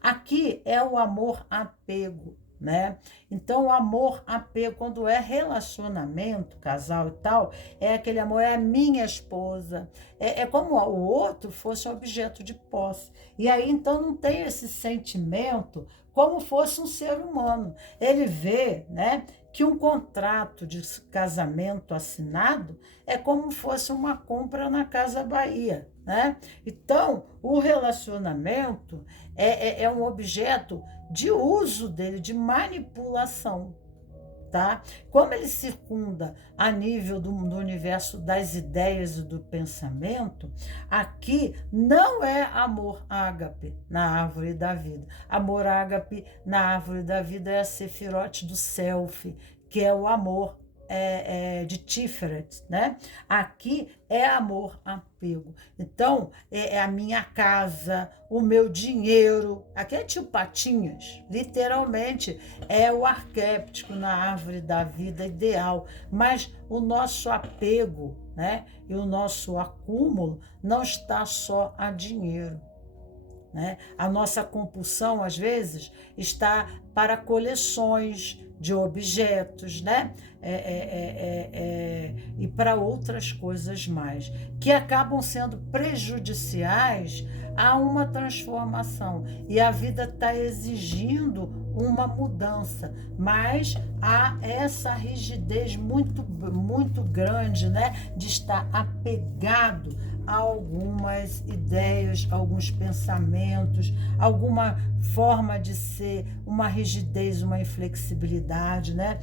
Aqui é o amor-apego, né? Então, o amor-apego, quando é relacionamento, casal e tal, é aquele amor, é a minha esposa. É como o outro fosse um objeto de posse. E aí, então, não tem esse sentimento como fosse um ser humano. Ele vê, né, que um contrato de casamento assinado é como fosse uma compra na Casa Bahia, né? Então, o relacionamento é um objeto de uso dele, de manipulação, tá? Como ele circunda a nível do universo das ideias e do pensamento, aqui não é amor ágape na árvore da vida. Amor ágape na árvore da vida é a sefirote do self, que é o amor, de Tiferet, né? Aqui é amor apego. Então, é a minha casa, o meu dinheiro. Aqui é tio Patinhas, literalmente, é o arquétipo na árvore da vida ideal. Mas o nosso apego, né? E o nosso acúmulo não está só a dinheiro. Né? A nossa compulsão, às vezes, está para coleções de objetos, né? E para outras coisas mais, que acabam sendo prejudiciais a uma transformação. E a vida está exigindo uma mudança, mas há essa rigidez muito grande, né? De estar apegado a algumas ideias, alguns pensamentos, alguma forma de ser, uma rigidez, uma inflexibilidade, né?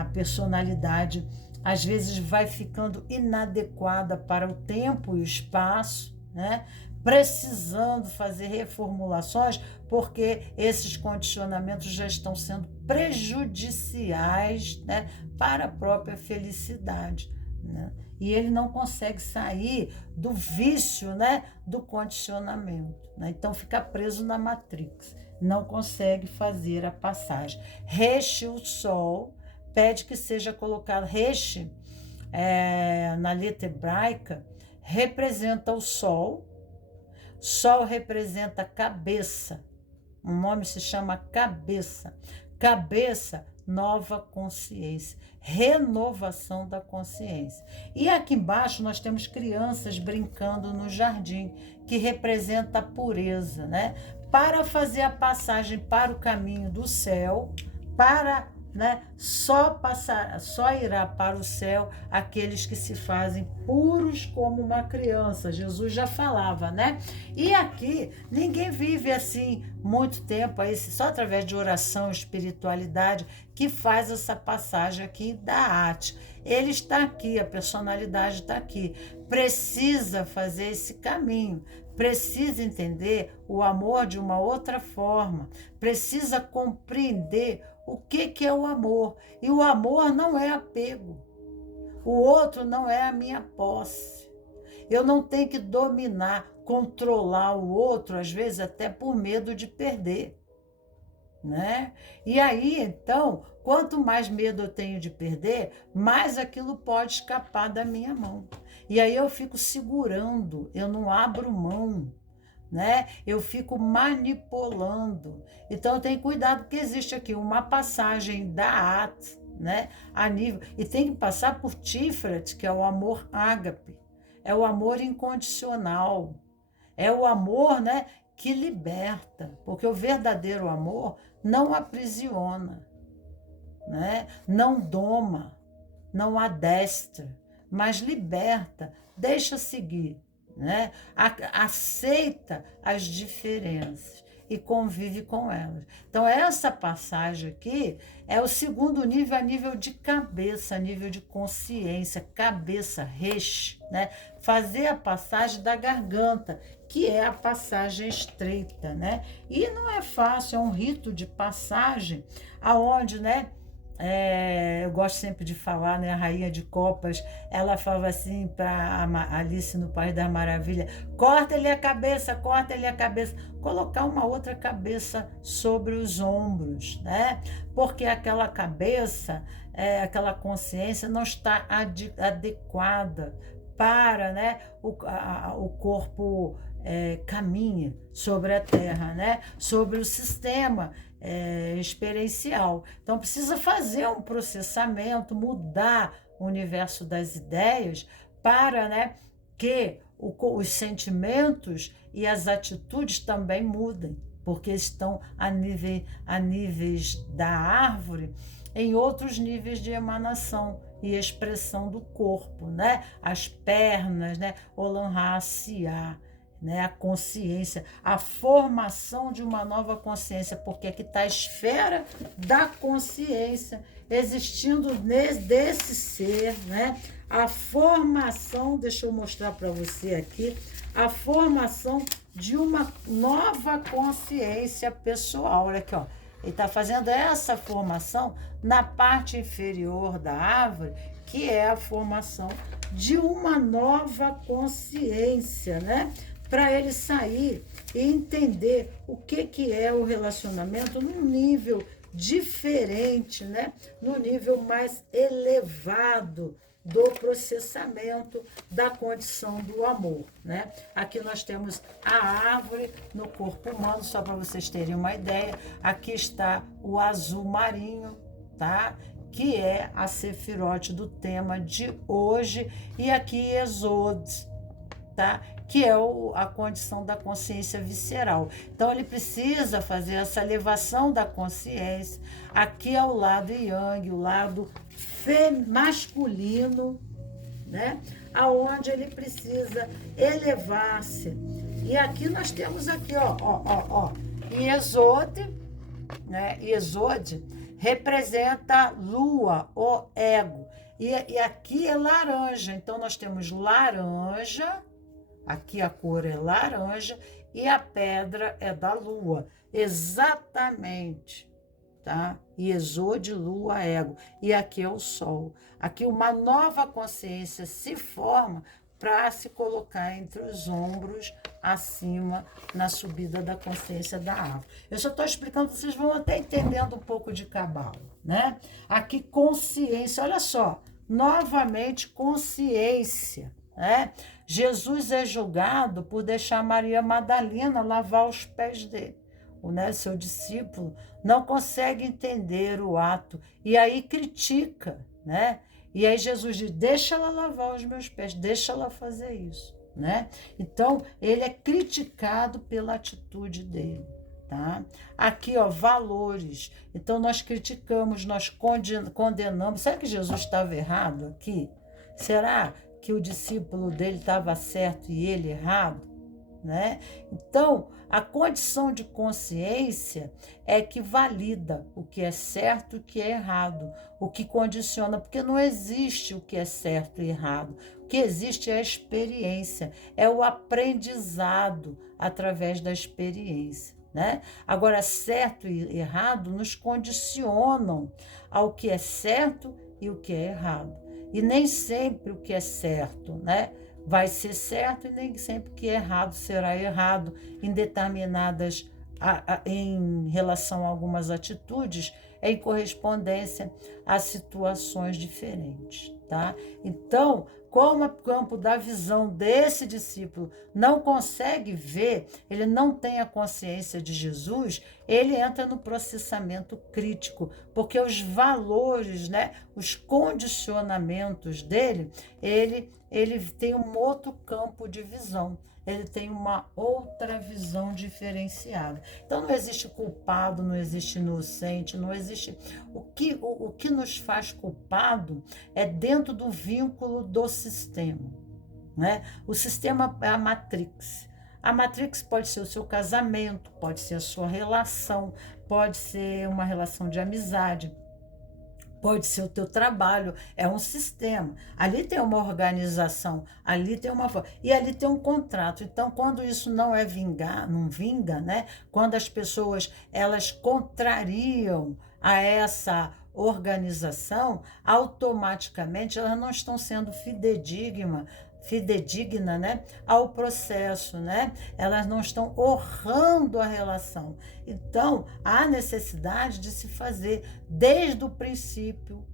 A personalidade às vezes vai ficando inadequada para o tempo e o espaço, né? Precisando fazer reformulações, porque esses condicionamentos já estão sendo prejudiciais, né? Para a própria felicidade, né? E ele não consegue sair do vício, né, do condicionamento, né? Então fica preso na Matrix, não consegue fazer a passagem. Reche o sol, pede que seja colocado, reche, na letra hebraica, representa o sol representa cabeça, o nome se chama cabeça, nova consciência, renovação da consciência. E aqui embaixo nós temos crianças brincando no jardim, que representa a pureza, né? Para fazer a passagem para o caminho do céu, né? Só irá para o céu aqueles que se fazem puros como uma criança. Jesus já falava, né? E aqui ninguém vive assim muito tempo, aí, só através de oração, espiritualidade, que faz essa passagem aqui da arte. Ele está aqui, a personalidade está aqui. Precisa fazer esse caminho. Precisa entender o amor de uma outra forma. Precisa compreender o que é o amor. E o amor não é apego. O outro não é a minha posse. Eu não tenho que dominar, controlar o outro, às vezes até por medo de perder, né? E aí, então, quanto mais medo eu tenho de perder, mais aquilo pode escapar da minha mão. E aí eu fico segurando, eu não abro mão, né? Eu fico manipulando. Então eu tenho cuidado, porque existe aqui uma passagem da At, né? A nível, e tem que passar por Tiferet, que é o amor ágape, é o amor incondicional, é o amor, né, que liberta, porque o verdadeiro amor não aprisiona, né? Não doma, não adestra, mas liberta, deixa seguir, né? Aceita as diferenças e convive com elas. Então, essa passagem aqui é o segundo nível, a nível de cabeça, a nível de consciência, cabeça, reche, né? Fazer a passagem da garganta, que é a passagem estreita, né? E não é fácil, é um rito de passagem, aonde, né? Eu gosto sempre de falar, né? A Rainha de Copas, ela falava assim para Alice no País da Maravilha: corta-lhe a cabeça, corta-lhe a cabeça. Colocar uma outra cabeça sobre os ombros, né? Porque aquela cabeça, aquela consciência não está adequada para, né, o corpo caminha sobre a terra, né? Sobre o sistema experiencial. Então precisa fazer um processamento, mudar o universo das ideias para, né, que os sentimentos e as atitudes também mudem, porque estão a níveis da árvore, em outros níveis de emanação e expressão do corpo, né? As pernas, né? Olam Haasiá, né? A consciência, a formação de uma nova consciência, porque aqui está a esfera da consciência existindo desse ser, né? A formação, deixa eu mostrar para você aqui, a formação de uma nova consciência pessoal. Olha aqui, ó. Ele está fazendo essa formação na parte inferior da árvore, que é a formação de uma nova consciência, né? Para ele sair e entender o que é o relacionamento num nível diferente, né? No nível mais elevado do processamento da condição do amor, né? Aqui nós temos a árvore no corpo humano, só para vocês terem uma ideia. Aqui está o azul marinho, tá? Que é a sefirote do tema de hoje, e aqui Exod, tá? Que é a condição da consciência visceral. Então, ele precisa fazer essa elevação da consciência. Aqui é o lado yang, o lado masculino, né? Aonde ele precisa elevar-se. E aqui nós temos aqui, ó, Iesod, né? Iesod representa lua, o ego. E aqui é laranja. Então, nós temos laranja. Aqui a cor é laranja e a pedra é da lua. Exatamente, tá? Iesod, lua, ego. E aqui é o sol. Aqui uma nova consciência se forma para se colocar entre os ombros, acima, na subida da consciência da árvore. Eu só estou explicando, vocês vão até entendendo um pouco de cabala, né? Aqui consciência, olha só, novamente consciência, né? Jesus é julgado por deixar Maria Madalena lavar os pés dele. Né, seu discípulo não consegue entender o ato e aí critica, né? E aí Jesus diz, deixa ela lavar os meus pés, deixa ela fazer isso, né? Então, ele é criticado pela atitude dele, tá? Aqui, ó, valores. Então, nós criticamos, nós condenamos. Será que Jesus estava errado aqui? Será que o discípulo dele estava certo e ele errado, né? Então, a condição de consciência é que valida o que é certo e o que é errado, o que condiciona, porque não existe o que é certo e errado. O que existe é a experiência, é o aprendizado através da experiência, né? Agora, certo e errado nos condicionam ao que é certo e o que é errado. E nem sempre o que é certo, né, vai ser certo, e nem sempre o que é errado será errado em determinadas, em relação a algumas atitudes, em correspondência a situações diferentes, tá? Então, como o campo da visão desse discípulo não consegue ver, ele não tem a consciência de Jesus, ele entra no processamento crítico, porque os valores, né, os condicionamentos dele, ele tem um outro campo de visão, ele tem uma outra visão diferenciada. Então, não existe culpado, não existe inocente, não existe... O que nos faz culpado é dentro do vínculo do sistema, né? O sistema é a matrix. A matrix pode ser o seu casamento, pode ser a sua relação, pode ser uma relação de amizade, pode ser o teu trabalho, é um sistema. Ali tem uma organização, ali tem uma... E ali tem um contrato. Então, quando isso não é não vinga, né? Quando as pessoas, elas contrariam a essa organização, automaticamente elas não estão sendo fidedigna, né, ao processo, né? Elas não estão honrando a relação. Então, há necessidade de se fazer desde o princípio,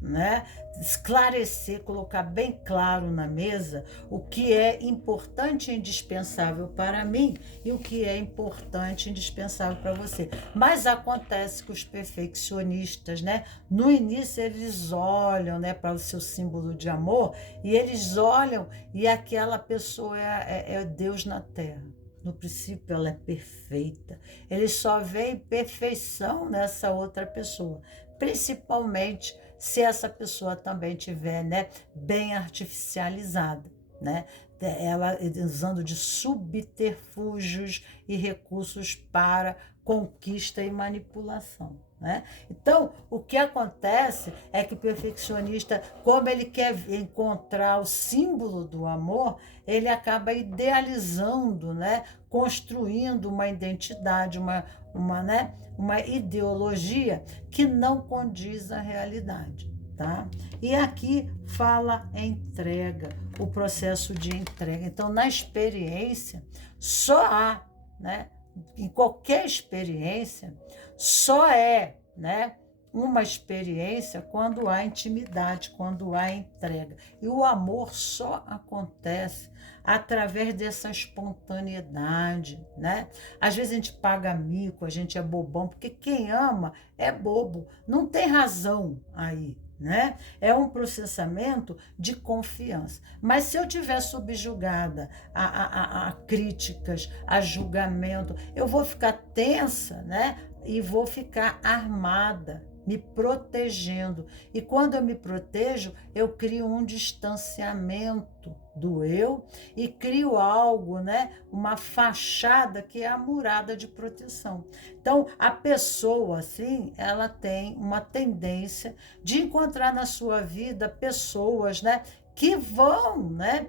né? Esclarecer, colocar bem claro na mesa o que é importante e indispensável para mim e o que é importante e indispensável para você. Mas acontece que os perfeccionistas, né, no início eles olham, né, para o seu símbolo de amor, e eles olham e aquela pessoa é Deus na terra. No princípio ela é perfeita. Eles só veem perfeição nessa outra pessoa, principalmente se essa pessoa também tiver, né, bem artificializada, né? Ela usando de subterfúgios e recursos para conquista e manipulação, né? Então, o que acontece é que o perfeccionista, como ele quer encontrar o símbolo do amor, ele acaba idealizando, né? Construindo uma identidade, né? Uma ideologia que não condiz à realidade. Tá? E aqui fala entrega, o processo de entrega. Então, na experiência, só há, né? Em qualquer experiência, só é, né, uma experiência quando há intimidade, quando há entrega. E o amor só acontece através dessa espontaneidade, né? Às vezes a gente paga mico, a gente é bobão, porque quem ama é bobo, não tem razão aí, né? É um processamento de confiança. Mas se eu tiver subjugada a críticas, a julgamento, eu vou ficar tensa, né? E vou ficar armada, me protegendo. E quando eu me protejo, eu crio um distanciamento do eu e crio algo, né? Uma fachada que é a murada de proteção. Então, a pessoa, assim, ela tem uma tendência de encontrar na sua vida pessoas, né? Que vão, né?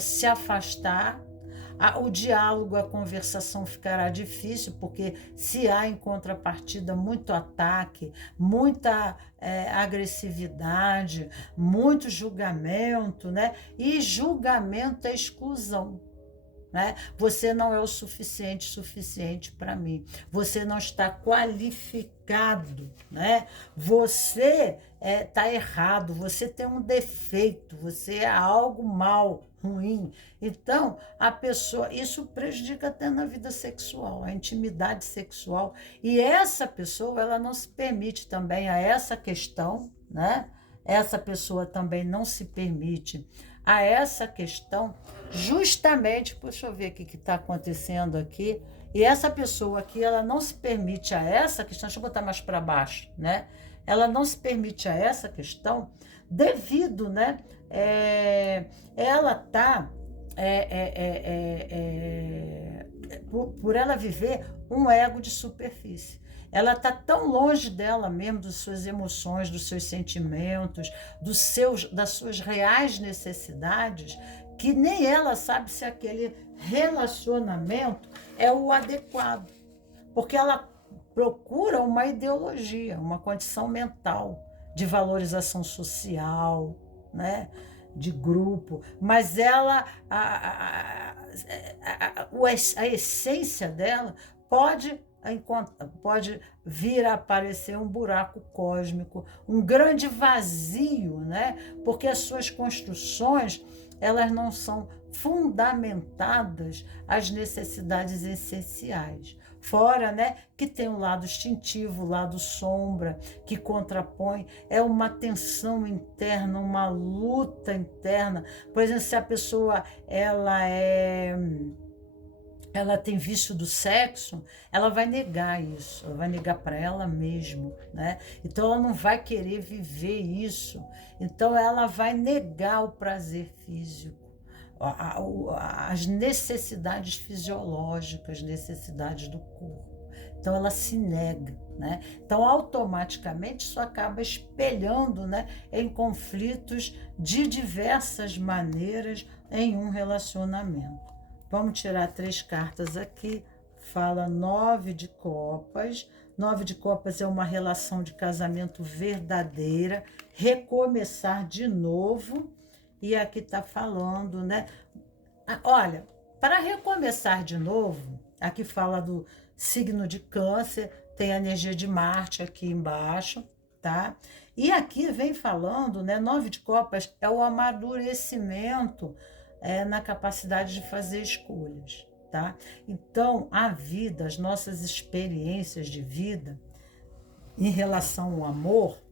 Se afastar. O diálogo, a conversação ficará difícil, porque se há em contrapartida muito ataque, muita agressividade, muito julgamento, né? E julgamento é exclusão. Né? Você não é o suficiente para mim. Você não está qualificado, né? Você está errado, você tem um defeito, você é algo mal, ruim. Então, a pessoa, isso prejudica até na vida sexual, a intimidade sexual. E essa pessoa, ela não se permite também a essa questão, né? Essa pessoa também não se permite a essa questão, justamente, deixa eu ver o que está acontecendo aqui, e essa pessoa aqui, ela não se permite a essa questão, deixa eu botar mais para baixo, né? Ela não se permite a essa questão devido, né? Ela está, por ela viver um ego de superfície. Ela está tão longe dela mesmo, das suas emoções, dos seus sentimentos, das suas reais necessidades, que nem ela sabe se aquele relacionamento é o adequado. Porque ela procura uma ideologia, uma condição mental de valorização social, né? De grupo, mas ela, a essência dela pode vir a aparecer um buraco cósmico, um grande vazio, né? Porque as suas construções, elas não são fundamentadas às necessidades essenciais. Fora, né, que tem o lado instintivo, o lado sombra, que contrapõe, é uma tensão interna, uma luta interna. Por exemplo, se a pessoa ela tem vício do sexo, ela vai negar isso, ela vai negar para ela mesma, né? Então ela não vai querer viver isso, então ela vai negar o prazer físico, as necessidades fisiológicas, necessidades do corpo. Então ela se nega, né? Então automaticamente isso acaba espelhando, né, em conflitos de diversas maneiras em um relacionamento. Vamos tirar 3 cartas aqui. Fala 9 de copas. 9 de copas é uma relação de casamento verdadeira, recomeçar de novo. E aqui está falando, né? Olha, para recomeçar de novo, aqui fala do signo de Câncer, tem a energia de Marte aqui embaixo, tá? E aqui vem falando, né? 9 de copas é o amadurecimento na capacidade de fazer escolhas, tá? Então, a vida, as nossas experiências de vida em relação ao amor,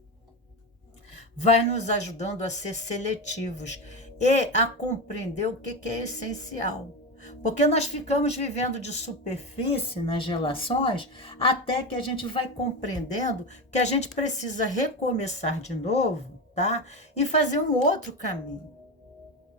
vai nos ajudando a ser seletivos e a compreender o que é essencial. Porque nós ficamos vivendo de superfície nas relações até que a gente vai compreendendo que a gente precisa recomeçar de novo, tá? E fazer um outro caminho,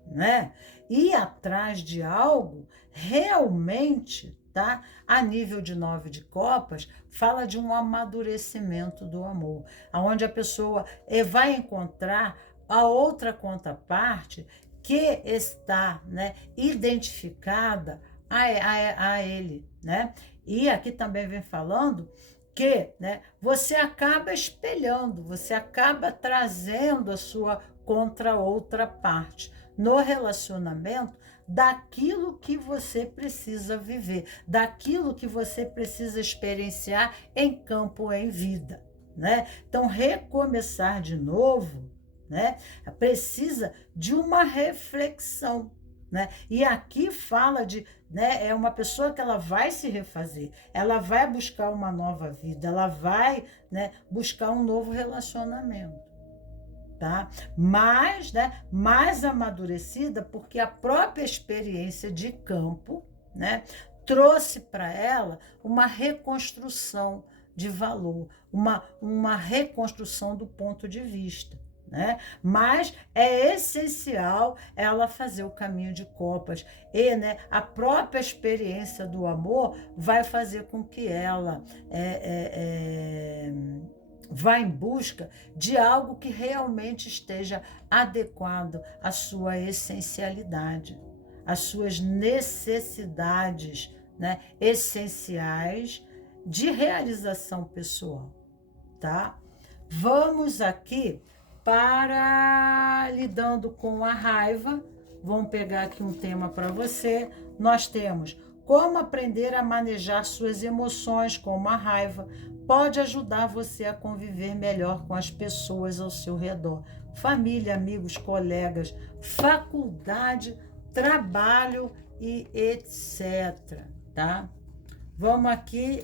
né? Ir atrás de algo realmente, tá? A nível de 9 de copas, fala de um amadurecimento do amor, onde a pessoa vai encontrar a outra contraparte que está, né, identificada a ele, né? E aqui também vem falando que, né, você acaba espelhando, você acaba trazendo a sua contra outra parte no relacionamento daquilo que você precisa viver, daquilo que você precisa experienciar em campo, em vida, né? Então, recomeçar de novo, né, precisa de uma reflexão, né? E aqui fala de, né, é uma pessoa que ela vai se refazer, ela vai buscar uma nova vida, ela vai, né, buscar um novo relacionamento, tá? Mas, né, mais amadurecida, porque a própria experiência de campo, né, trouxe para ela uma reconstrução de valor, uma reconstrução do ponto de vista, né? Mas é essencial ela fazer o caminho de copas e, né, a própria experiência do amor vai fazer com que ela vá em busca de algo que realmente esteja adequado à sua essencialidade, às suas necessidades, né, essenciais de realização pessoal, tá? Vamos aqui para lidando com a raiva. Vamos pegar aqui um tema para você. Nós temos como aprender a manejar suas emoções, como a raiva, pode ajudar você a conviver melhor com as pessoas ao seu redor. Família, amigos, colegas, faculdade, trabalho e etc. Tá? Vamos aqui,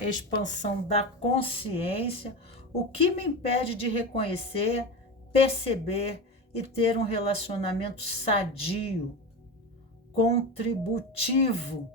expansão da consciência. O que me impede de reconhecer, perceber e ter um relacionamento sadio, contributivo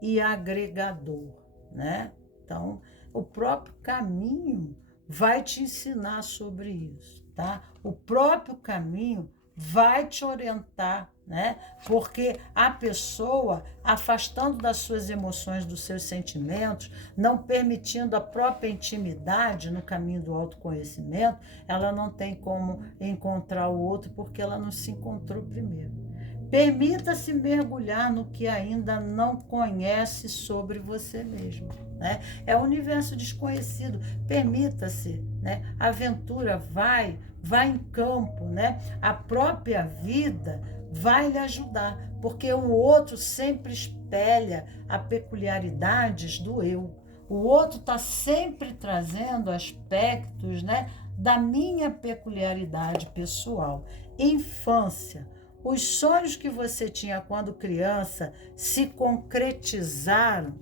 e agregador, né? Então, o próprio caminho vai te ensinar sobre isso, tá? O próprio caminho vai te orientar, né? Porque a pessoa, afastando das suas emoções, dos seus sentimentos, não permitindo a própria intimidade no caminho do autoconhecimento, ela não tem como encontrar o outro porque ela não se encontrou primeiro. Permita-se mergulhar no que ainda não conhece sobre você mesmo, né? É um universo desconhecido. Permita-se, né? A aventura vai em campo, né? A própria vida vai lhe ajudar, porque o outro sempre espelha as peculiaridades do eu. O outro está sempre trazendo aspectos, né, da minha peculiaridade pessoal. Infância. Os sonhos que você tinha quando criança se concretizaram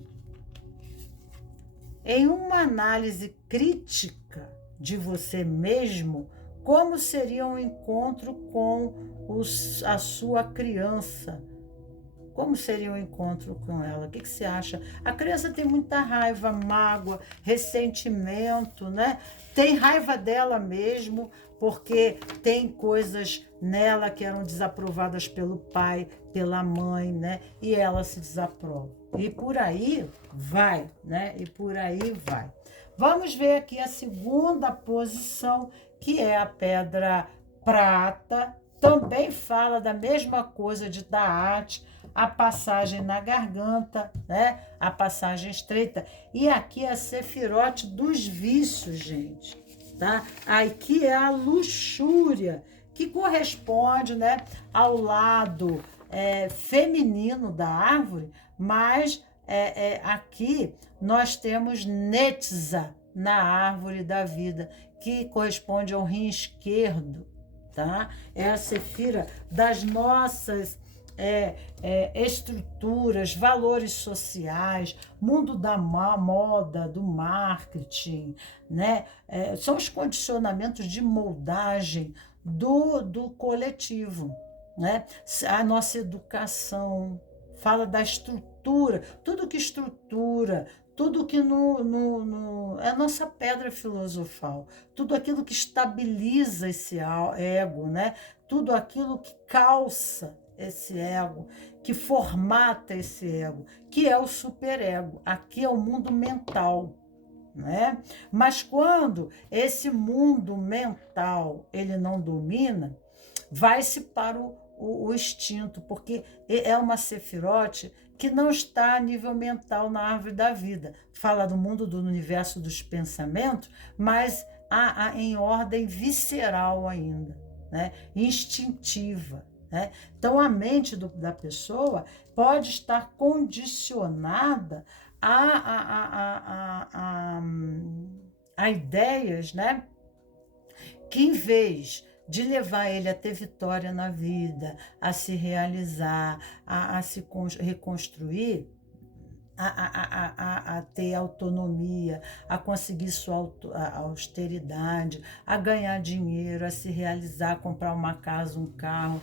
em uma análise crítica de você mesmo, como seria um encontro com a sua criança? Como seria um encontro com ela? O que você acha? A criança tem muita raiva, mágoa, ressentimento, né? Tem raiva dela mesmo, porque tem coisas nela que eram desaprovadas pelo pai, pela mãe, né? E ela se desaprova. E por aí vai, né? E por aí vai. Vamos ver aqui a segunda posição, que é a pedra prata. Também fala da mesma coisa de Da'at, a passagem na garganta, né? A passagem estreita. E aqui é a sefirote dos vícios, gente, tá? Aqui é a luxúria, que corresponde, né, ao lado feminino da árvore, mas aqui nós temos Netza na árvore da vida, que corresponde ao rim esquerdo, tá? É a sefira das nossas estruturas, valores sociais, mundo da moda, do marketing, né? São os condicionamentos de moldagem do coletivo, né? A nossa educação fala da estrutura, tudo que estrutura, tudo que é a nossa pedra filosofal, tudo aquilo que estabiliza esse ego, né? Tudo aquilo que calça, esse ego, que formata esse ego, que é o superego. Aqui é o mundo mental, né? Mas quando esse mundo mental ele não domina, vai-se para o instinto, porque é uma sefirote que não está a nível mental na árvore da vida. Fala do mundo do universo dos pensamentos, mas em ordem visceral ainda, né? Instintiva. Né? Então, a mente da pessoa pode estar condicionada a ideias, né? Que em vez de levar ele a ter vitória na vida, a se realizar, a se reconstruir, a ter autonomia, a conseguir sua austeridade, a ganhar dinheiro, a se realizar, a comprar uma casa, um carro,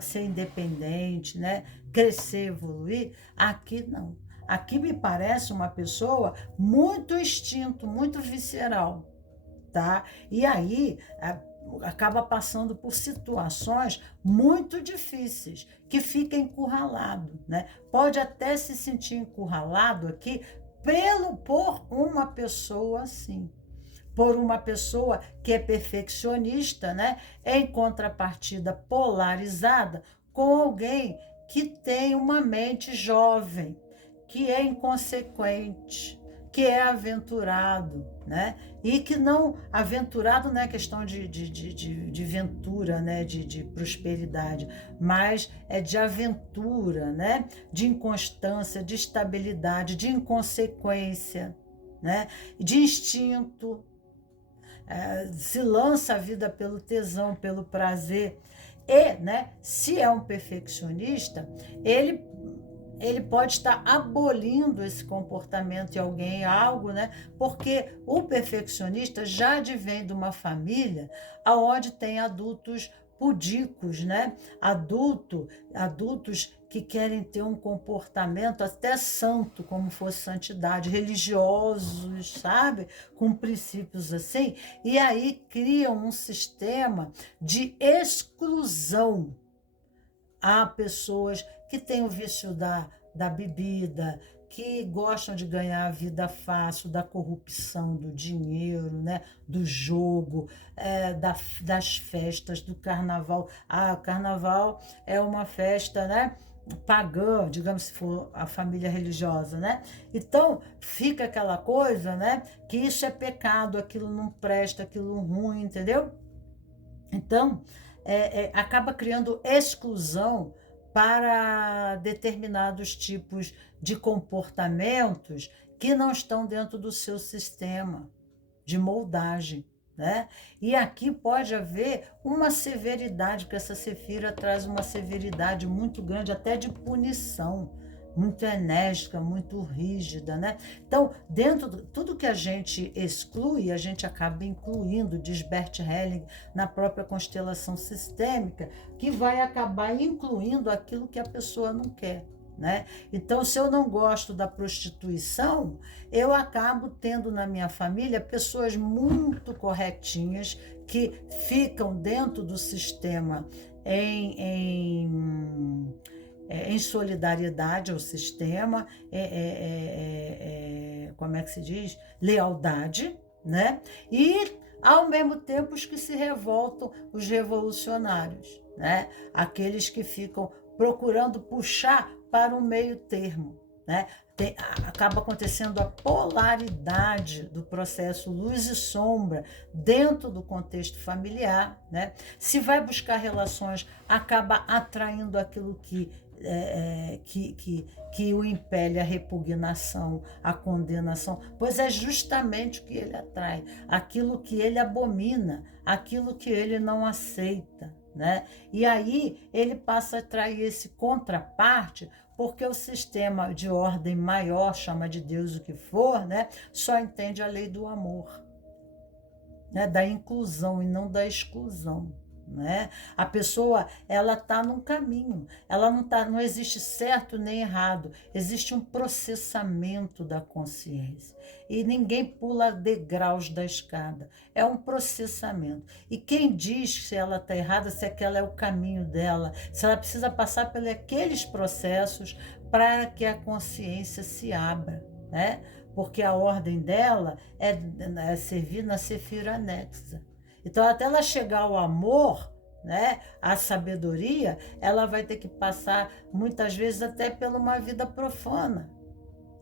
ser independente, né? Crescer, evoluir, aqui não. Aqui me parece uma pessoa muito instinto, muito visceral, tá? E aí acaba passando por situações muito difíceis, que fica encurralado, né? Pode até se sentir encurralado aqui por uma pessoa assim, por uma pessoa que é perfeccionista, né? Em contrapartida polarizada com alguém que tem uma mente jovem, que é inconsequente, que é aventurado, né? E que não, aventurado não é questão de ventura, né? De prosperidade, mas é de aventura, né? De inconstância, de estabilidade, de inconsequência, né? De instinto, se lança a vida pelo tesão, pelo prazer. E, né, se é um perfeccionista, ele pode estar abolindo esse comportamento em alguém, algo, né? Porque o perfeccionista já advém de uma família onde tem adultos pudicos, né? Adultos que querem ter um comportamento até santo, como fosse santidade, religiosos, sabe? Com princípios assim, e aí criam um sistema de exclusão a pessoas que têm o vício da bebida, que gostam de ganhar a vida fácil, da corrupção, do dinheiro, né? Do jogo, das festas, do carnaval. O carnaval é uma festa, né? Pagã, digamos, se for a família religiosa, né? Então, fica aquela coisa, né? Que isso é pecado, aquilo não presta, aquilo ruim, entendeu? Então, acaba criando exclusão para determinados tipos de comportamentos que não estão dentro do seu sistema de moldagem, né? E aqui pode haver uma severidade, porque essa Sefira traz uma severidade muito grande, até de punição, muito enérgica, muito rígida, né? Então, dentro de tudo que a gente exclui, a gente acaba incluindo, diz Bert Helling, na própria constelação sistêmica, que vai acabar incluindo aquilo que a pessoa não quer, né? Então, se eu não gosto da prostituição, eu acabo tendo na minha família pessoas muito corretinhas que ficam dentro do sistema em solidariedade ao sistema, como é que se diz? Lealdade, né? E, ao mesmo tempo, os que se revoltam, os revolucionários, né? Aqueles que ficam procurando puxar para um meio termo, né? Acaba acontecendo a polaridade do processo luz e sombra dentro do contexto familiar, né? Se vai buscar relações, acaba atraindo aquilo que o impele a repugnação, a condenação, pois é justamente o que ele atrai, aquilo que ele abomina, aquilo que ele não aceita, né? E aí ele passa a atrair esse contraparte, porque o sistema de ordem maior, chama de Deus o que for, né? Só entende a lei do amor, né? Da inclusão e não da exclusão, né? A pessoa, ela está num caminho, ela não existe certo nem errado, existe um processamento da consciência. E ninguém pula degraus da escada, é um processamento. E quem diz se ela está errada, se aquele é o caminho dela, se ela precisa passar por aqueles processos para que a consciência se abra, né? Porque a ordem dela é servir na Sefira Anexa. Então, até ela chegar ao amor, né, à sabedoria, ela vai ter que passar, muitas vezes, até por uma vida profana,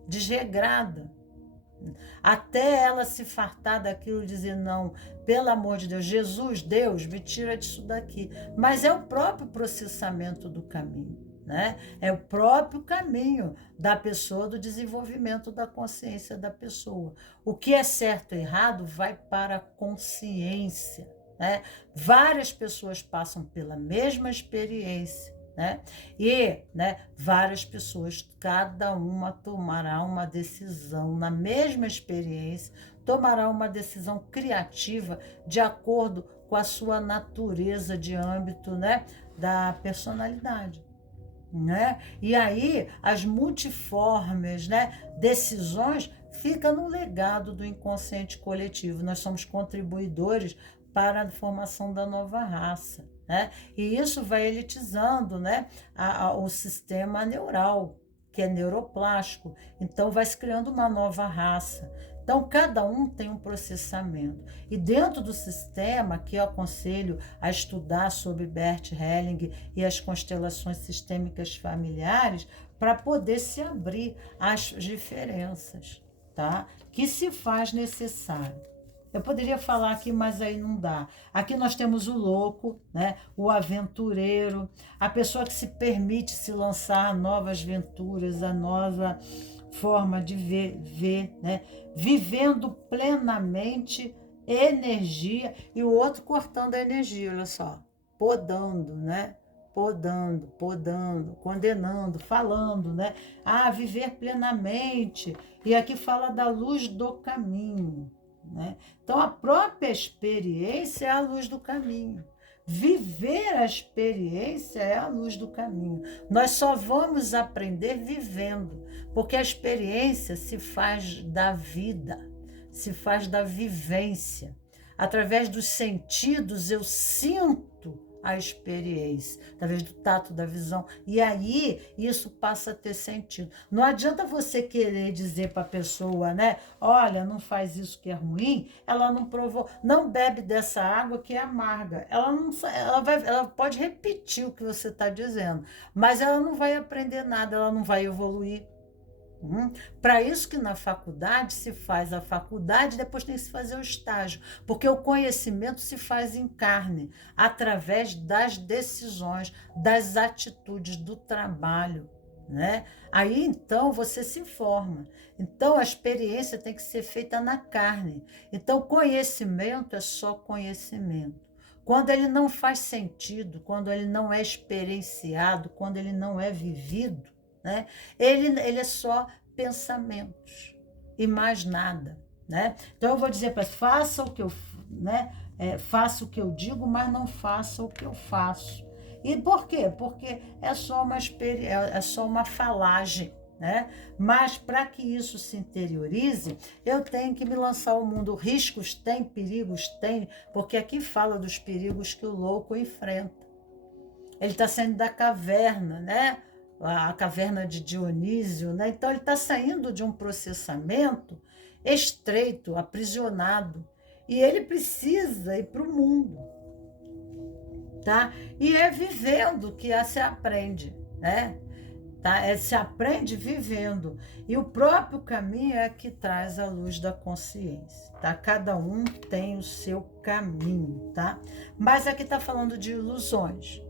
desregrada. Até ela se fartar daquilo e dizer, não, pelo amor de Deus, Jesus, Deus, me tira disso daqui. Mas é o próprio processamento do caminho, né? É o próprio caminho da pessoa, do desenvolvimento da consciência da pessoa. O que é certo e errado vai para a consciência, né? Várias pessoas passam pela mesma experiência, né? E, né, várias pessoas, cada uma tomará uma decisão na mesma experiência, tomará uma decisão criativa de acordo com a sua natureza de âmbito, né, da personalidade. Né? E aí as multiformes, né, decisões ficam no legado do inconsciente coletivo. Nós somos contribuidores para a formação da nova raça, né? E isso vai elitizando, né, o sistema neural, que é neuroplástico. Então vai se criando uma nova raça. Então, cada um tem um processamento. E dentro do sistema, que eu aconselho a estudar sobre Bert Helling e as constelações sistêmicas familiares, para poder se abrir às diferenças, tá? Que se faz necessário. Eu poderia falar aqui, mas aí não dá. Aqui nós temos o louco, né? O aventureiro, a pessoa que se permite se lançar a novas aventuras, a nova forma de ver, né? Vivendo plenamente energia, e o outro cortando a energia, olha só, podando, né? Podando, condenando, falando, né? Ah, viver plenamente. E aqui fala da luz do caminho, né? Então, a própria experiência é a luz do caminho. Viver a experiência é a luz do caminho. Nós só vamos aprender vivendo, porque a experiência se faz da vida, se faz da vivência. Através dos sentidos eu sinto a experiência, através do tato, da visão. E aí isso passa a ter sentido. Não adianta você querer dizer para a pessoa, né? Olha, não faz isso que é ruim. Ela não provou, não bebe dessa água que é amarga. Ela pode repetir o que você está dizendo, mas ela não vai aprender nada, ela não vai evoluir. Para isso que na faculdade se faz a faculdade, depois tem que se fazer o estágio, porque o conhecimento se faz em carne, através das decisões, das atitudes, do trabalho, né? Aí então você se forma. Então a experiência tem que ser feita na carne. Então conhecimento é só conhecimento. Quando ele não faz sentido, quando ele não é experienciado, quando ele não é vivido, né? Ele é só pensamentos e mais nada, né? Então eu vou dizer para faça o que eu, né? Faça o que eu digo, mas não faça o que eu faço. E por quê? Porque é só uma falagem, né? Mas para que isso se interiorize, eu tenho que me lançar ao mundo. Riscos tem, perigos tem, porque aqui fala dos perigos que o louco enfrenta. Ele está saindo da caverna, né? A caverna de Dionísio, né? Então ele está saindo de um processamento estreito, aprisionado, e ele precisa ir para o mundo, tá? E é vivendo que se aprende, né? Tá? Se aprende vivendo, e o próprio caminho é que traz a luz da consciência, tá? Cada um tem o seu caminho, tá? Mas aqui está falando de ilusões,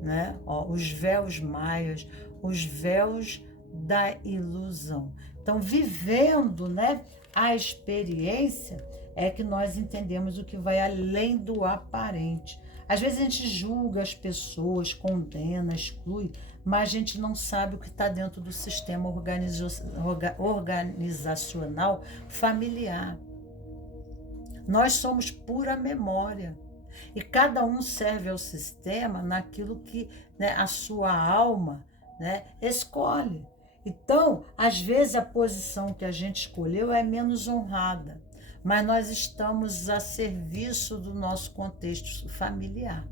né? Ó, os véus maias, os véus da ilusão. Então, vivendo, né, a experiência é que nós entendemos o que vai além do aparente. Às vezes a gente julga as pessoas, condena, exclui, mas a gente não sabe o que está dentro do sistema organizacional familiar. Nós somos pura memória. E cada um serve ao sistema naquilo que, né, a sua alma, né, escolhe. Então, às vezes a posição que a gente escolheu é menos honrada, mas nós estamos a serviço do nosso contexto familiar.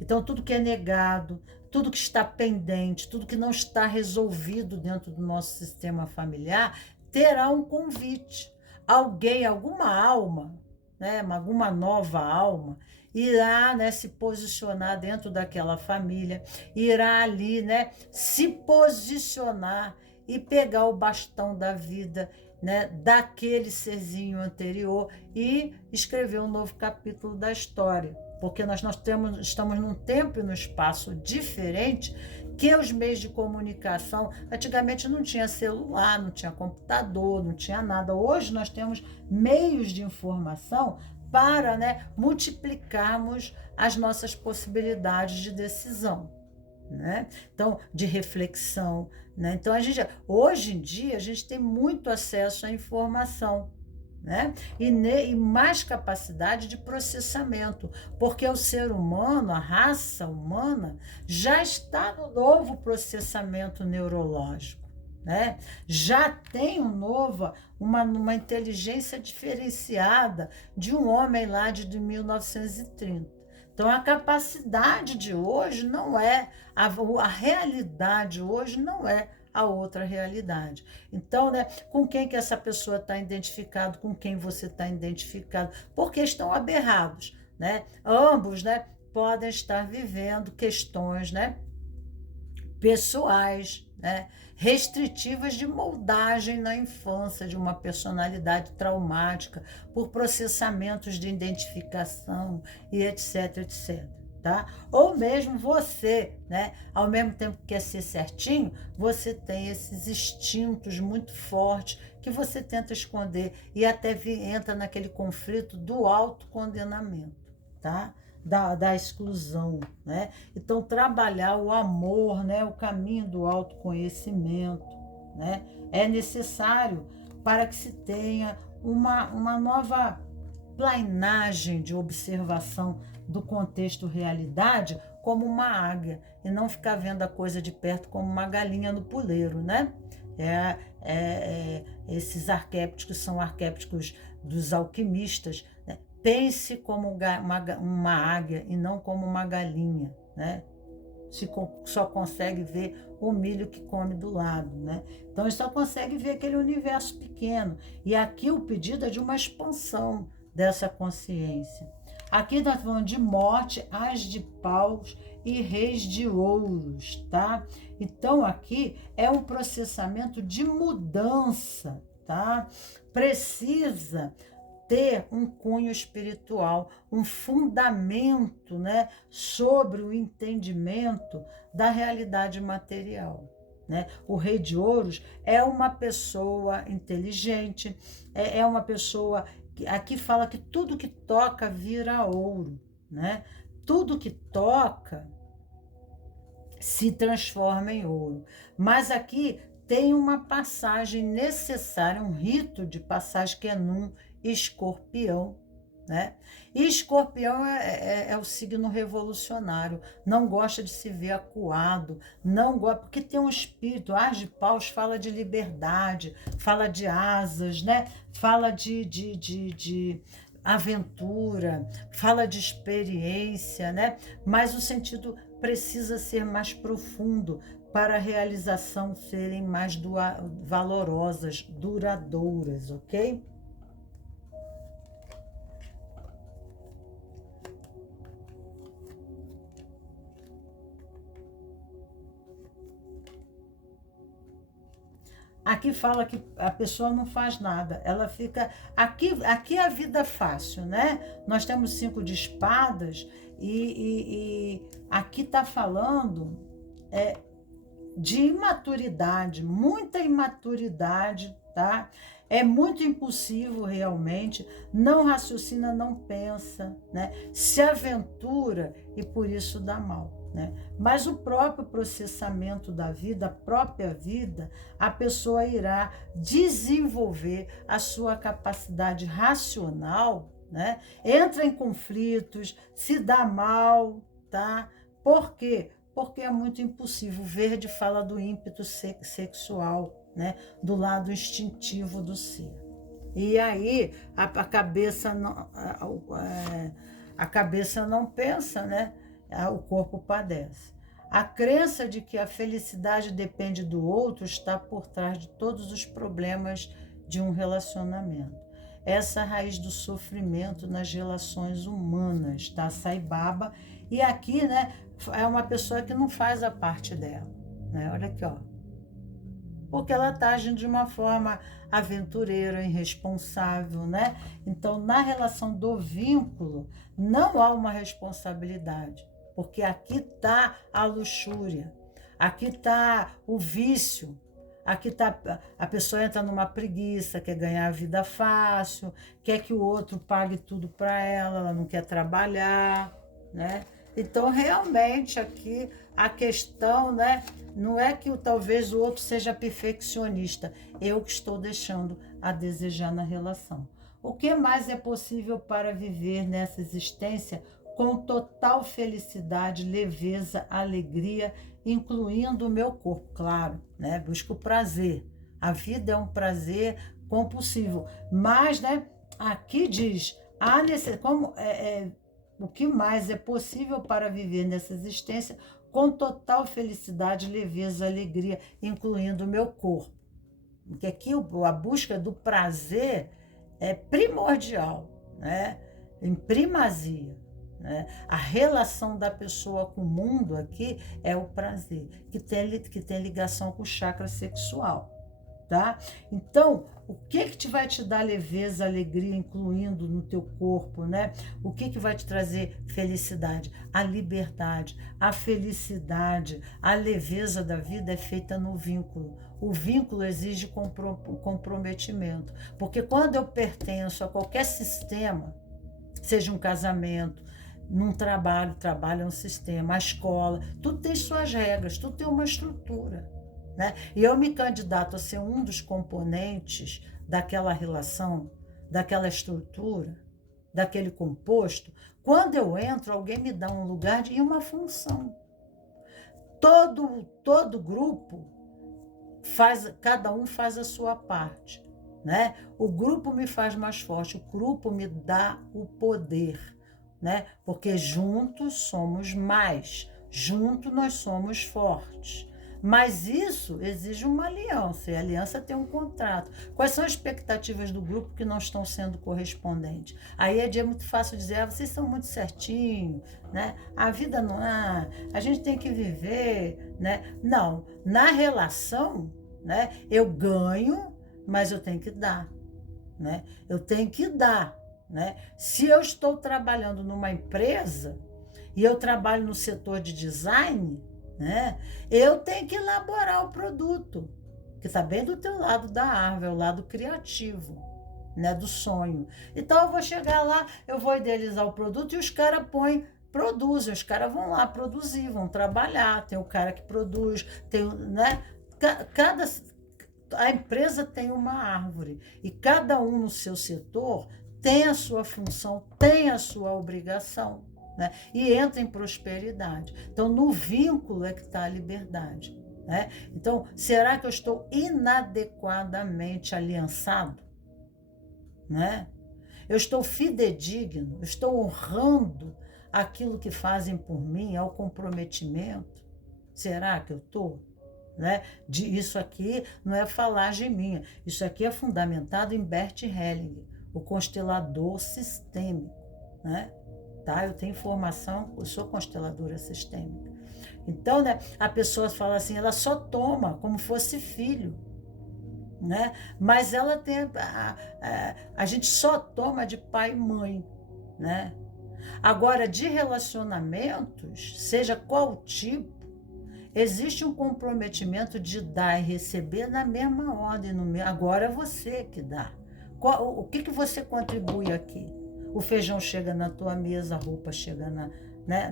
Então, tudo que é negado, tudo que está pendente, tudo que não está resolvido dentro do nosso sistema familiar, terá um convite. Alguém, alguma alma, né, alguma nova alma, irá, né, se posicionar dentro daquela família, irá ali, né, se posicionar e pegar o bastão da vida, né, daquele serzinho anterior e escrever um novo capítulo da história. Porque nós estamos num tempo e num espaço diferente que os meios de comunicação, antigamente não tinha celular, não tinha computador, não tinha nada. Hoje nós temos meios de informação para, né, multiplicarmos as nossas possibilidades de decisão, né? Então, de reflexão, né? Então, hoje em dia, a gente tem muito acesso à informação, né? E mais capacidade de processamento, porque o ser humano, a raça humana, já está no novo processamento neurológico, né? Já tem uma inteligência diferenciada de um homem lá de 1930. Então, a capacidade de hoje não é, a realidade hoje não é a outra realidade. Então, né, com quem que essa pessoa está identificado, com quem você está identificado, porque estão aberrados, né? Ambos, né, podem estar vivendo questões, né, pessoais, né, restritivas de moldagem na infância de uma personalidade traumática por processamentos de identificação e etc, etc. Tá? Ou mesmo você, né, ao mesmo tempo que quer ser certinho, você tem esses instintos muito fortes que você tenta esconder e até entra naquele conflito do autocondenamento, tá? Da exclusão, né? Então, trabalhar o amor, né, o caminho do autoconhecimento, né, é necessário para que se tenha uma nova plainagem de observação do contexto realidade como uma águia e não ficar vendo a coisa de perto como uma galinha no puleiro, né? Esses arquétipos que são arquétipos dos alquimistas, né? Pense como uma águia e não como uma galinha, né? Só consegue ver o milho que come do lado, né? Então, ele só consegue ver aquele universo pequeno. E aqui o pedido é de uma expansão dessa consciência. Aqui nós estamos falando de morte, as de paus e reis de ouros, tá? Então, aqui é um processamento de mudança, tá? Precisa ter um cunho espiritual, um fundamento, né, sobre o entendimento da realidade material, né? O rei de ouros é uma pessoa inteligente, é uma pessoa que aqui fala que tudo que toca vira ouro, né? Tudo que toca se transforma em ouro. Mas aqui tem uma passagem necessária, um rito de passagem que é num escorpião, né? E escorpião é o signo revolucionário, não gosta de se ver acuado, não gosta, porque tem um espírito, as de paus fala de liberdade, fala de asas, né? Fala de aventura, fala de experiência, né? Mas o sentido precisa ser mais profundo para a realização serem mais valorosas, duradouras, ok? Aqui fala que a pessoa não faz nada, ela fica... Aqui é a vida fácil, né? Nós temos 5 de espadas e aqui está falando de imaturidade, muita imaturidade, tá? É muito impulsivo realmente, não raciocina, não pensa, né? Se aventura e por isso dá mal. Né? Mas o próprio processamento da vida, a própria vida, a pessoa irá desenvolver a sua capacidade racional, né? Entra em conflitos, se dá mal, tá? Por quê? Porque é muito impulsivo. O verde fala do ímpeto sexual, né? Do lado instintivo do ser. E aí a cabeça não, a cabeça não pensa, né? O corpo padece. A crença de que a felicidade depende do outro está por trás de todos os problemas de um relacionamento. Essa é a raiz do sofrimento nas relações humanas, tá? Sai Baba. E aqui, né, é uma pessoa que não faz a parte dela, né? Olha aqui, ó. Porque ela está agindo de uma forma aventureira, irresponsável, né? Então, na relação do vínculo, não há uma responsabilidade, porque aqui está a luxúria, aqui está o vício, aqui está a pessoa entra numa preguiça, quer ganhar a vida fácil, quer que o outro pague tudo para ela não quer trabalhar, né? Então, realmente, aqui a questão, né, não é que talvez o outro seja perfeccionista, eu que estou deixando a desejar na relação. O que mais é possível para viver nessa existência com total felicidade, leveza, alegria, incluindo o meu corpo? Claro, né? Busco o prazer. A vida é um prazer compulsivo. Mas, né, aqui diz, o que mais é possível para viver nessa existência com total felicidade, leveza, alegria, incluindo o meu corpo. Porque aqui a busca do prazer é primordial, né? Em primazia. Né? A relação da pessoa com o mundo aqui é o prazer, que tem ligação com o chakra sexual. Tá? Então, o que vai te dar leveza, alegria, incluindo no teu corpo, né? O que vai te trazer felicidade? A liberdade, a felicidade, a leveza da vida é feita no vínculo. O vínculo exige comprometimento, porque quando eu pertenço a qualquer sistema, seja um casamento, num trabalho é um sistema, a escola, tudo tem suas regras, tudo tem uma estrutura. Né? E eu me candidato a ser um dos componentes daquela relação, daquela estrutura, daquele composto. Quando eu entro, alguém me dá um lugar e uma função. Todo grupo cada um faz a sua parte. Né? O grupo me faz mais forte, o grupo me dá o poder. Né? Porque juntos somos mais, juntos nós somos fortes. Mas isso exige uma aliança, e a aliança tem um contrato. Quais são as expectativas do grupo que não estão sendo correspondentes? Aí é muito fácil dizer, vocês são muito certinhos, né? A vida não é, a gente tem que viver, né? Não, na relação, né? Eu ganho, mas eu tenho que dar, né? Eu tenho que dar, né? Se eu estou trabalhando numa empresa e eu trabalho no setor de design, né? Eu tenho que elaborar o produto, que está bem do teu lado da árvore, o lado criativo, né? Do sonho. Então eu vou chegar lá, eu vou idealizar o produto e os caras produzem, os caras vão lá produzir, vão trabalhar, tem o cara que produz, tem, né? A empresa tem uma árvore e cada um no seu setor tem a sua função, tem a sua obrigação. Né? E entra em prosperidade. Então, no vínculo é que está a liberdade. Né? Então, será que eu estou inadequadamente aliançado? Né? Eu estou fidedigno? Eu estou honrando aquilo que fazem por mim, ao comprometimento? Será que eu estou? Né? Isso aqui não é falagem minha. Isso aqui é fundamentado em Bert Hellinger, o constelador sistêmico. Né? Tá? Eu tenho informação, eu sou consteladora sistêmica. Então, né, a pessoa fala assim, ela só toma como fosse filho, né? Mas ela tem, a gente só toma de pai e mãe, né? Agora, de relacionamentos, seja qual tipo, existe um comprometimento de dar e receber na mesma ordem, agora é você que dá. O que você contribui aqui? O feijão chega na tua mesa, a roupa chega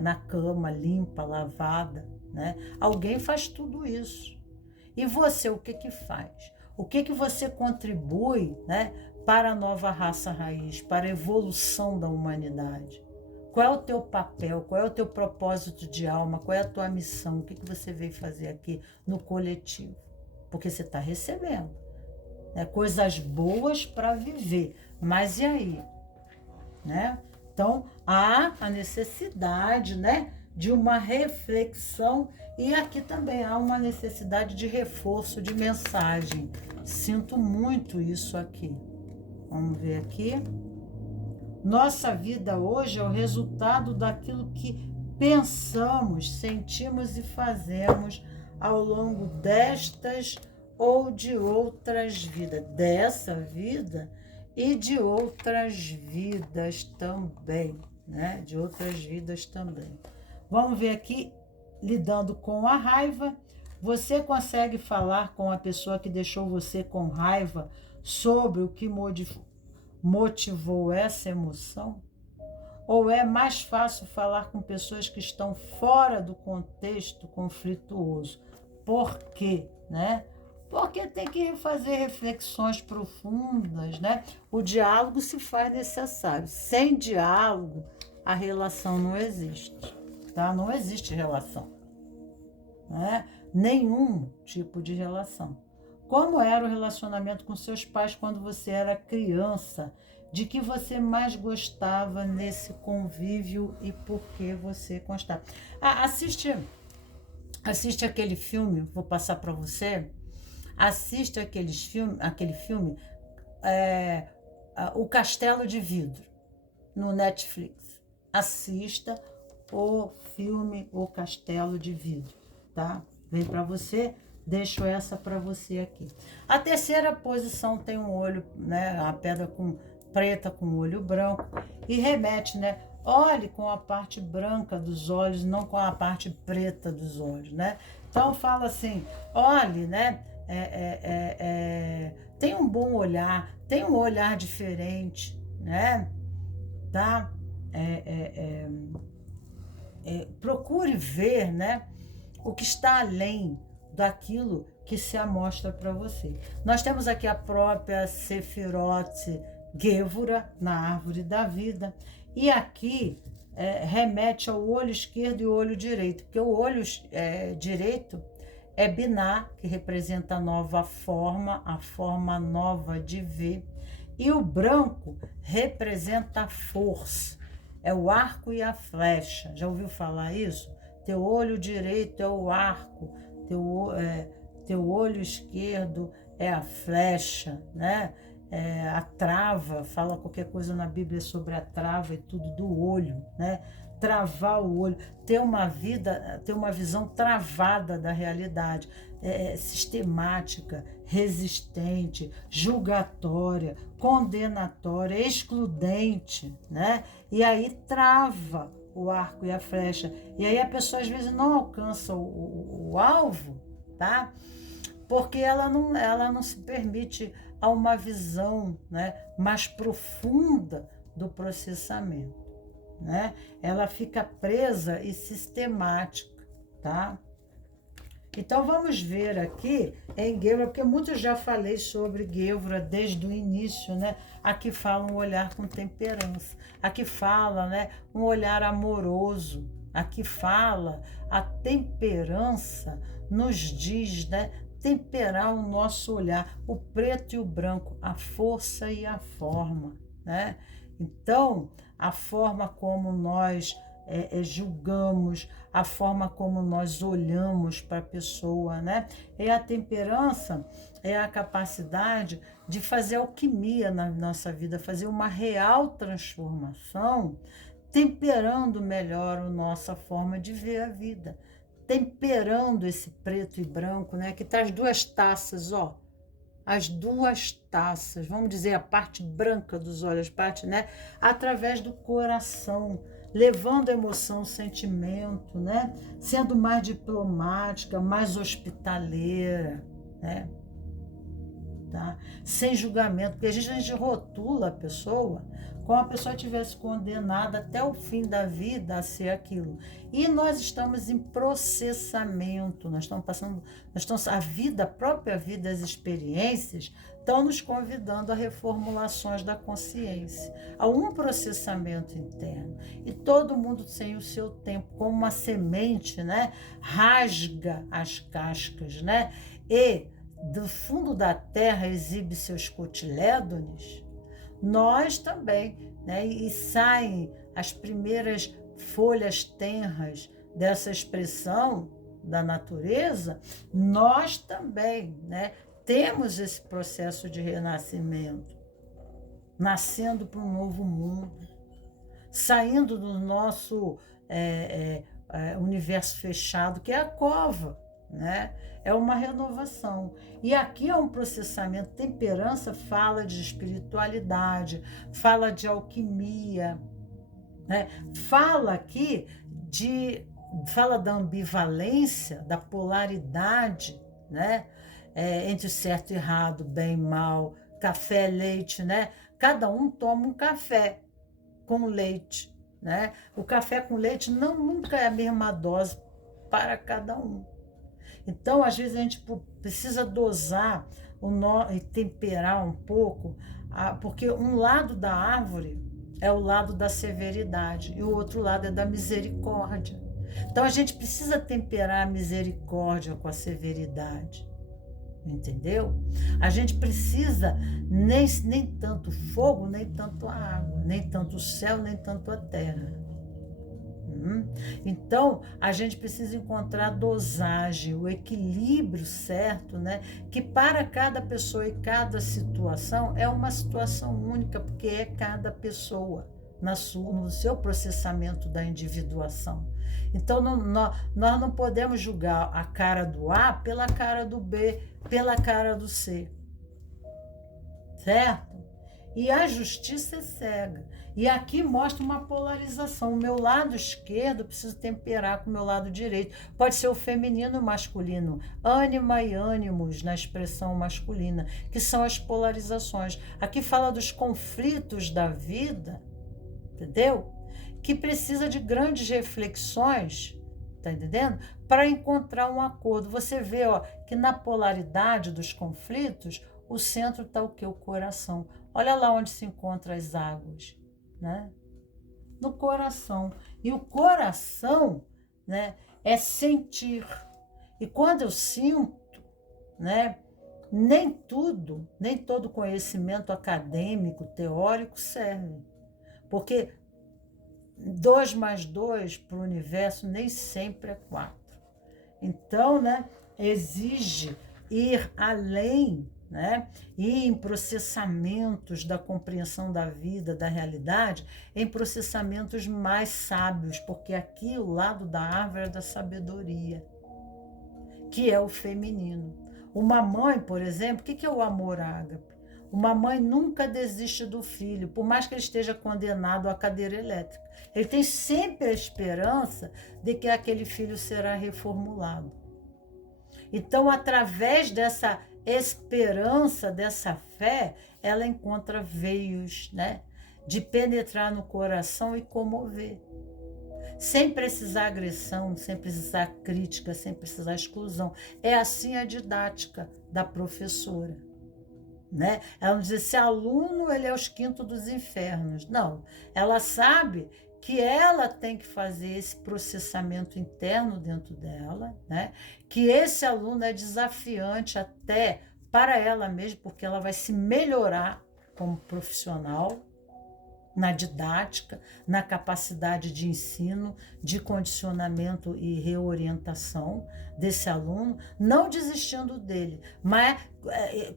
na cama, limpa, lavada. Né? Alguém faz tudo isso. E você, o que faz? O que você contribui, né, para a nova raça raiz, para a evolução da humanidade. Qual é o teu papel? Qual é o teu propósito de alma? Qual é a tua missão? O que você veio fazer aqui no coletivo? Porque você está recebendo, né? Coisas boas para viver. Mas e aí? Né? Então, há a necessidade, né, de uma reflexão, e aqui também há uma necessidade de reforço de mensagem. Sinto muito isso aqui. Vamos ver aqui. Nossa vida hoje é o resultado daquilo que pensamos, sentimos e fazemos ao longo destas ou de outras vidas. Dessa vida e de outras vidas também, né? De outras vidas também. Vamos ver aqui, lidando com a raiva. Você consegue falar com a pessoa que deixou você com raiva sobre o que motivou essa emoção? Ou é mais fácil falar com pessoas que estão fora do contexto conflituoso? Por quê, né? Porque tem que fazer reflexões profundas, né? O diálogo se faz necessário. Sem diálogo, a relação não existe, tá? Não existe relação, né? Nenhum tipo de relação. Como era o relacionamento com seus pais quando você era criança? De que você mais gostava nesse convívio e por que você gostava? Assiste aquele filme, vou passar para você. Assiste aquele filme, O Castelo de Vidro, no Netflix. Assista o filme O Castelo de Vidro, tá? Vem para você, deixo essa para você aqui. A terceira posição tem um olho, né? A pedra preta com o olho branco, e remete, né? Olhe com a parte branca dos olhos, não com a parte preta dos olhos, né? Então fala assim, olhe, né? Tem um bom olhar, tem um olhar diferente, né? Tá? Procure ver, né, o que está além daquilo que se amostra para você. Nós temos aqui a própria Sefirote Gevura na árvore da vida, e aqui remete ao olho esquerdo e o olho direito, porque o olho direito é Binah, que representa a nova forma, a forma nova de ver, e o branco representa a força, é o arco e a flecha. Já ouviu falar isso? Teu olho direito é o arco, teu olho esquerdo é a flecha, né? A trava, fala qualquer coisa na Bíblia sobre a trava e tudo do olho, né? Travar o olho, ter uma visão travada da realidade, sistemática, resistente, julgatória, condenatória, excludente, né? E aí trava o arco e a flecha. E aí a pessoa às vezes não alcança o alvo, tá? Porque ela não se permite a uma visão, né, mais profunda do processamento, né? Ela fica presa e sistemática, tá? Então vamos ver aqui em Gevura, porque muito já falei sobre Gevura desde o início, né? Aqui fala um olhar com temperança, aqui fala, né, um olhar amoroso, aqui fala a temperança, nos diz, né, temperar o nosso olhar, o preto e o branco, a força e a forma, né? Então, a forma como nós julgamos, a forma como nós olhamos para a pessoa, né? E a temperança é a capacidade de fazer alquimia na nossa vida, fazer uma real transformação, temperando melhor a nossa forma de ver a vida, temperando esse preto e branco, né? Que tá as duas taças, ó. As duas taças, vamos dizer, a parte branca dos olhos, parte, né? Através do coração, levando a emoção, o sentimento, né? Sendo mais diplomática, mais hospitaleira, né? tá? Sem julgamento, porque a gente rotula a pessoa como a pessoa tivesse condenada até o fim da vida a ser aquilo. E nós estamos em processamento, nós estamos passando, a vida, a própria vida, as experiências estão nos convidando a reformulações da consciência, a um processamento interno. E todo mundo tem o seu tempo, como uma semente, né? Rasga as cascas, né? E do fundo da terra exibe seus cotilédones. Nós também, né? E saem as primeiras folhas tenras dessa expressão da natureza, nós também, né? Temos esse processo de renascimento, nascendo para um novo mundo, saindo do nosso universo fechado, que é a cova, né? É uma renovação. E aqui é um processamento. Temperança fala de espiritualidade, fala de alquimia, né? Fala da ambivalência, da polaridade, né? Entre o certo e errado, bem e mal, café, leite, né? Cada um toma um café com leite, né? O café com leite nunca é a mesma dose para cada um. Então, às vezes, a gente precisa dosar e temperar um pouco, porque um lado da árvore é o lado da severidade e o outro lado é da misericórdia. Então, a gente precisa temperar a misericórdia com a severidade, entendeu? A gente precisa nem tanto fogo, nem tanto a água, nem tanto o céu, nem tanto a terra. Então, a gente precisa encontrar a dosagem, o equilíbrio certo, né? Que para cada pessoa e cada situação é uma situação única, porque é cada pessoa no seu processamento da individuação. Então, nós não podemos julgar a cara do A pela cara do B, pela cara do C. Certo? E a justiça é cega. E aqui mostra uma polarização. O meu lado esquerdo precisa temperar com o meu lado direito. Pode ser o feminino e o masculino. Ânima e ânimos na expressão masculina, que são as polarizações. Aqui fala dos conflitos da vida, entendeu? Que precisa de grandes reflexões, tá entendendo? Para encontrar um acordo. Você vê, ó, que na polaridade dos conflitos, o centro está o quê? O coração. Olha lá onde se encontram as águas, né? No coração. E o coração, né, é sentir. E quando eu sinto, né, nem todo conhecimento acadêmico, teórico serve. Porque 2 mais 2 para o universo nem sempre é 4. Então, né, exige ir além, né? E em processamentos da compreensão da vida, da realidade, em processamentos mais sábios, porque aqui o lado da árvore é da sabedoria, que é o feminino. Uma mãe, por exemplo, o que é o amor ágape? Uma mãe nunca desiste do filho, por mais que ele esteja condenado à cadeira elétrica. Ele tem sempre a esperança de que aquele filho será reformulado. Então, através dessa esperança, dessa fé, ela encontra veios, né, de penetrar no coração e comover. Sem precisar agressão, sem precisar crítica, sem precisar exclusão. É assim a didática da professora, né? Ela não diz, esse aluno ele é os quintos dos infernos. Não, ela sabe que ela tem que fazer esse processamento interno dentro dela, né? Que esse aluno é desafiante até para ela mesma, porque ela vai se melhorar como profissional, na didática, na capacidade de ensino, de condicionamento e reorientação desse aluno, não desistindo dele, mas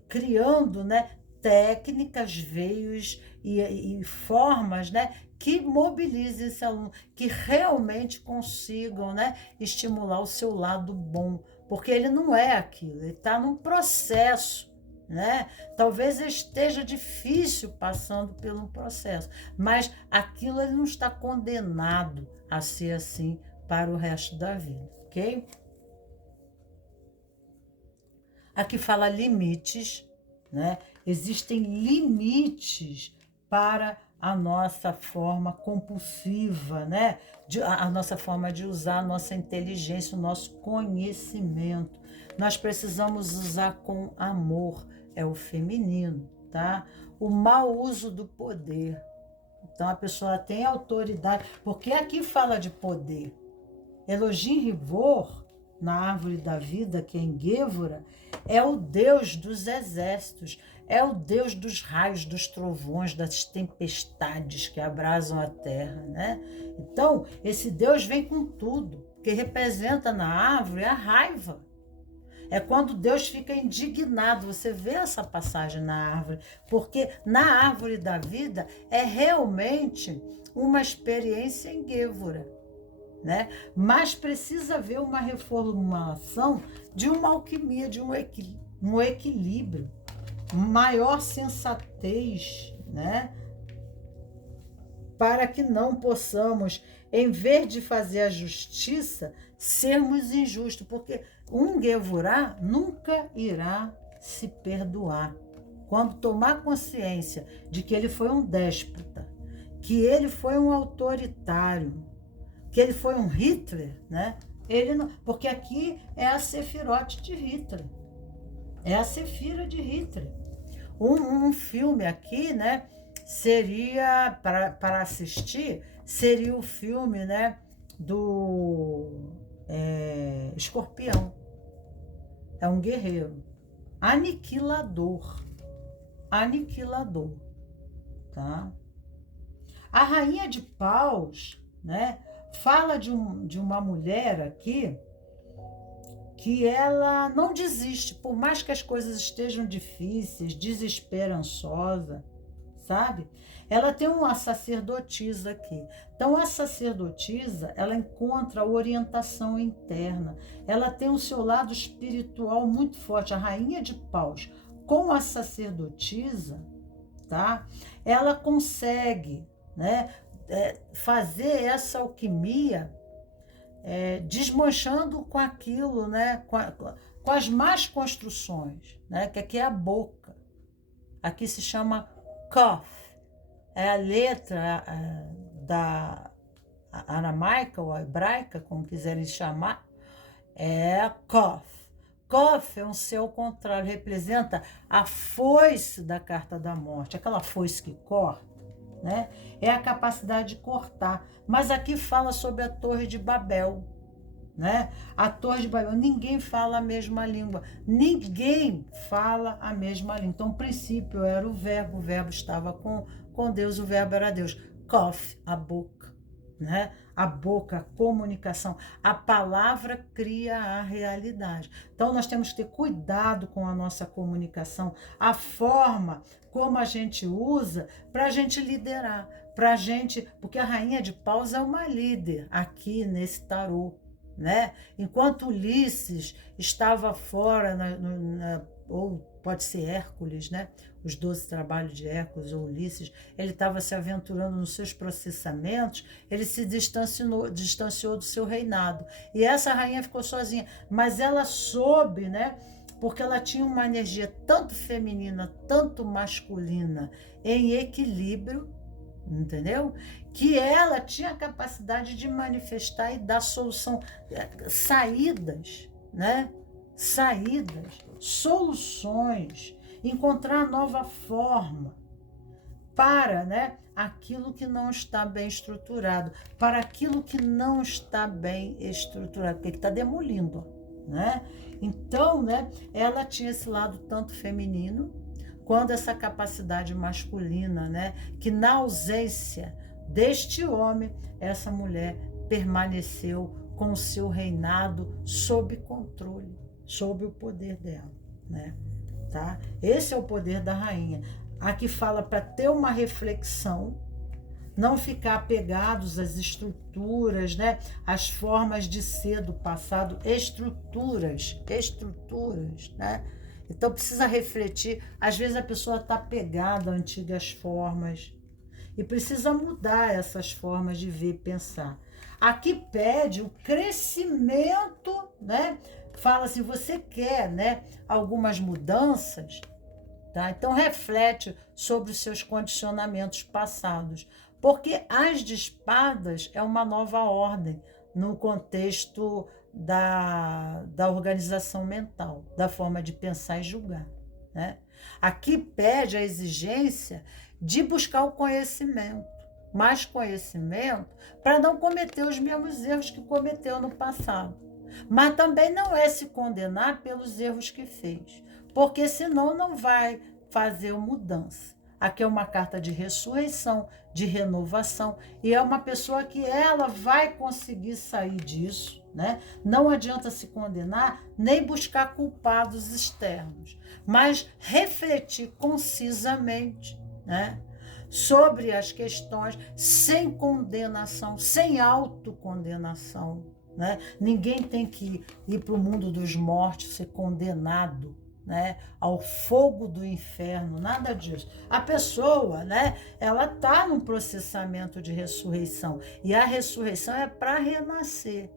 criando, né, técnicas, veios e formas, né, que mobilizem esse aluno, que realmente consigam, né, estimular o seu lado bom, porque ele não é aquilo, ele está num processo, né? Talvez esteja difícil passando por um processo, mas aquilo ele não está condenado a ser assim para o resto da vida, ok? Aqui fala limites, né? Existem limites para a nossa forma compulsiva, né? A nossa forma de usar a nossa inteligência, o nosso conhecimento. Nós precisamos usar com amor, é o feminino, tá? O mau uso do poder. Então a pessoa tem autoridade, porque aqui fala de poder. Elohim Rivor, na árvore da vida, que é em Gêvora, é o Deus dos exércitos, é o Deus dos raios, dos trovões, das tempestades que abrasam a terra, né? Então, esse Deus vem com tudo, que representa na árvore a raiva. É quando Deus fica indignado. Você vê essa passagem na árvore, porque na árvore da vida é realmente uma experiência em Gêvora, né? Mas precisa haver uma reformulação de uma alquimia, de um equilíbrio, maior sensatez, né? Para que não possamos, em vez de fazer a justiça, sermos injustos, porque um Gevurah nunca irá se perdoar. Quando tomar consciência de que ele foi um déspota, que ele foi um autoritário, que ele foi um Hitler, né? Ele não, porque aqui é a Sefirote de Hitler, é a Sefira de Hitler. Um filme aqui, né? Seria para assistir, seria o filme, né? Do Escorpião. É um guerreiro aniquilador, tá? A Rainha de Paus, né? Fala de uma mulher aqui que ela não desiste, por mais que as coisas estejam difíceis, desesperançosa, sabe? Ela tem uma sacerdotisa aqui. Então, a sacerdotisa, ela encontra orientação interna. Ela tem o seu lado espiritual muito forte. A Rainha de Paus, com a sacerdotisa, tá? Ela consegue, né, fazer essa alquimia, desmanchando com aquilo, né, com as más construções, né, que aqui é a boca. Aqui se chama Kof, é a letra da aramaica ou hebraica, como quiserem chamar, é Kof. Kof é um C ao contrário, representa a foice da carta da morte, aquela foice que corta, né? É a capacidade de cortar. Mas aqui fala sobre a Torre de Babel, né? A Torre de Babel, ninguém fala a mesma língua, ninguém fala a mesma língua. Então, o princípio era o verbo estava com Deus, o verbo era Deus. Kof, a boca, né? A boca, a comunicação, a palavra cria a realidade. Então, nós temos que ter cuidado com a nossa comunicação, a forma como a gente usa para a gente liderar, para a gente, porque a Rainha de Paus é uma líder aqui nesse tarô, né? Enquanto Ulisses estava fora, ou pode ser Hércules, né? Os 12 trabalhos de Hércules ou Ulisses, ele estava se aventurando nos seus processamentos, ele se distanciou do seu reinado. E essa rainha ficou sozinha, mas ela soube, né? Porque ela tinha uma energia tanto feminina, tanto masculina, em equilíbrio, entendeu? Que ela tinha a capacidade de manifestar e dar solução, saídas, né? Saídas, soluções, encontrar nova forma para, né, aquilo que não está bem estruturado, para aquilo que não está bem estruturado, porque está demolindo, né? Então, né, ela tinha esse lado tanto feminino, quanto essa capacidade masculina, né, que na ausência deste homem, essa mulher permaneceu com o seu reinado sob controle, sob o poder dela, né? Tá? Esse é o poder da rainha. Aqui fala para ter uma reflexão, não ficar apegados às estruturas, né? Às formas de ser do passado, estruturas, né? Então precisa refletir. Às vezes a pessoa está apegada a antigas formas e precisa mudar essas formas de ver e pensar. Aqui pede o crescimento, né? Fala assim, você quer, né, algumas mudanças, Tá? Então, reflete sobre os seus condicionamentos passados, porque as de espadas é uma nova ordem no contexto da organização mental, da forma de pensar e julgar. Né? Aqui pede a exigência de buscar o conhecimento, mais conhecimento, para não cometer os mesmos erros que cometeu no passado. Mas também não é se condenar pelos erros que fez, porque senão não vai fazer mudança. Aqui é uma carta de ressurreição, de renovação, e é uma pessoa que ela vai conseguir sair disso, né? Não adianta se condenar, nem buscar culpados externos, mas refletir concisamente, né? Sobre as questões, sem condenação, sem autocondenação, né? Ninguém tem que ir para o mundo dos mortos, ser condenado, né, ao fogo do inferno, nada disso. A pessoa, né, ela está num processamento de ressurreição, e a ressurreição é para renascer.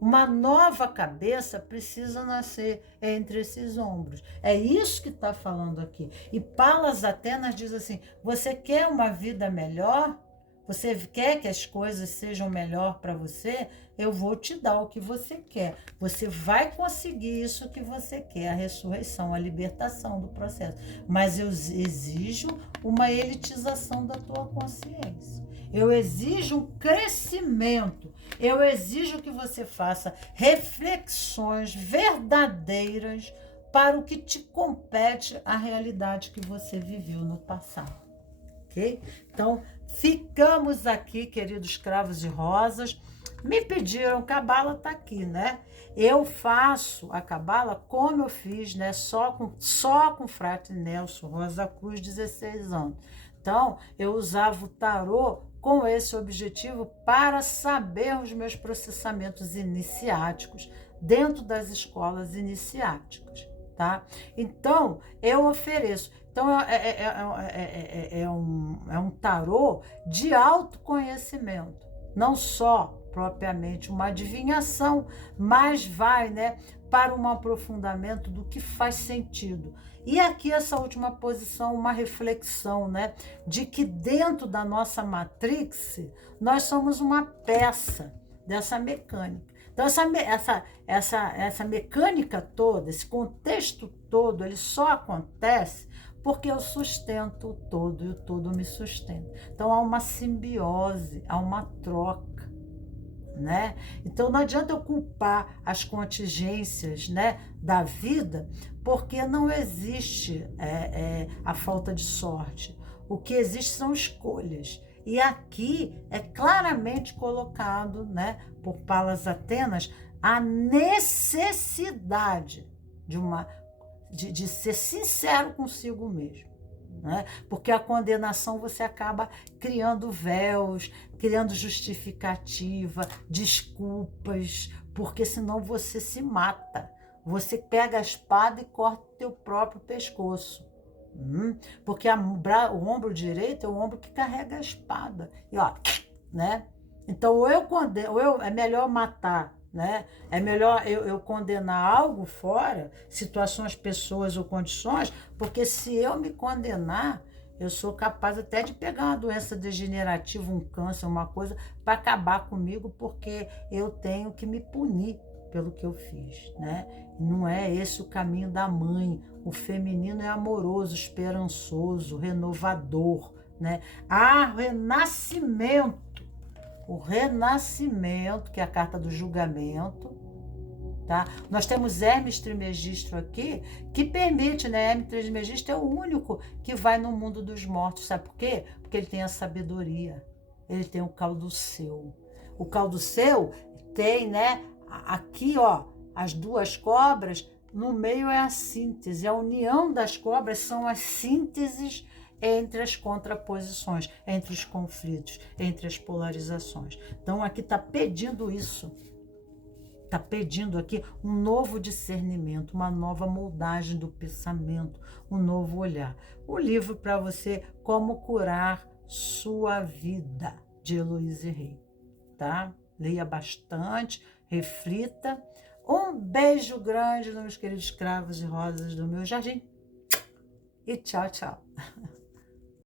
Uma nova cabeça precisa nascer entre esses ombros. É isso que está falando aqui. E Palas Atenas diz assim: você quer uma vida melhor? Você quer que as coisas sejam melhor para você? Eu vou te dar o que você quer. Você vai conseguir isso que você quer, a ressurreição, a libertação do processo. Mas eu exijo uma elitização da tua consciência. Eu exijo um crescimento. Eu exijo que você faça reflexões verdadeiras para o que te compete a realidade que você viveu no passado. Ok? Então, ficamos aqui, queridos cravos de rosas. Me pediram, Cabala está aqui, né? Eu faço a Cabala como eu fiz, né? Só com Frate Nelson Rosa Cruz, 16 anos. Então, eu usava o tarô com esse objetivo para saber os meus processamentos iniciáticos dentro das escolas iniciáticas, tá? Então, eu ofereço. Então, é um tarô de autoconhecimento, não só propriamente uma adivinhação, mas vai, né, para um aprofundamento do que faz sentido. E aqui essa última posição, uma reflexão, né, de que dentro da nossa matrix, nós somos uma peça dessa mecânica. Então, essa mecânica toda, esse contexto todo, ele só acontece porque eu sustento o todo e o todo me sustenta. Então, há uma simbiose, há uma troca, né? Então, não adianta eu culpar as contingências, né, da vida, porque não existe a falta de sorte. O que existe são escolhas. E aqui é claramente colocado, né, por Palas Atenas, a necessidade de ser sincero consigo mesmo. Né? Porque a condenação você acaba criando véus, criando justificativa, desculpas, porque senão você se mata. Você pega a espada e corta o teu próprio pescoço. Porque o ombro direito é o ombro que carrega a espada. E ó, né? Então, ou é melhor matar, né? É melhor eu condenar algo fora, situações, pessoas ou condições, porque se eu me condenar, eu sou capaz até de pegar uma doença degenerativa, um câncer, uma coisa, para acabar comigo, porque eu tenho que me punir pelo que eu fiz, né? Não é esse o caminho da mãe. O feminino é amoroso, esperançoso, renovador, né? Renascimento. O renascimento, que é a carta do julgamento, tá? Nós temos Hermes Trismegisto aqui, que permite, né? Hermes Trismegisto é o único que vai no mundo dos mortos, sabe por quê? Porque ele tem a sabedoria, ele tem o caduceu. O caduceu tem, né? Aqui, ó, as duas cobras, no meio é a síntese, a união das cobras são as sínteses entre as contraposições, entre os conflitos, entre as polarizações. Então, aqui está pedindo isso. Está pedindo aqui um novo discernimento, uma nova moldagem do pensamento, um novo olhar. O livro para você, Como Curar Sua Vida, de Heloíse Rey. Tá? Leia bastante, reflita. Um beijo grande, meus queridos cravos e rosas do meu jardim. e tchau, tchau.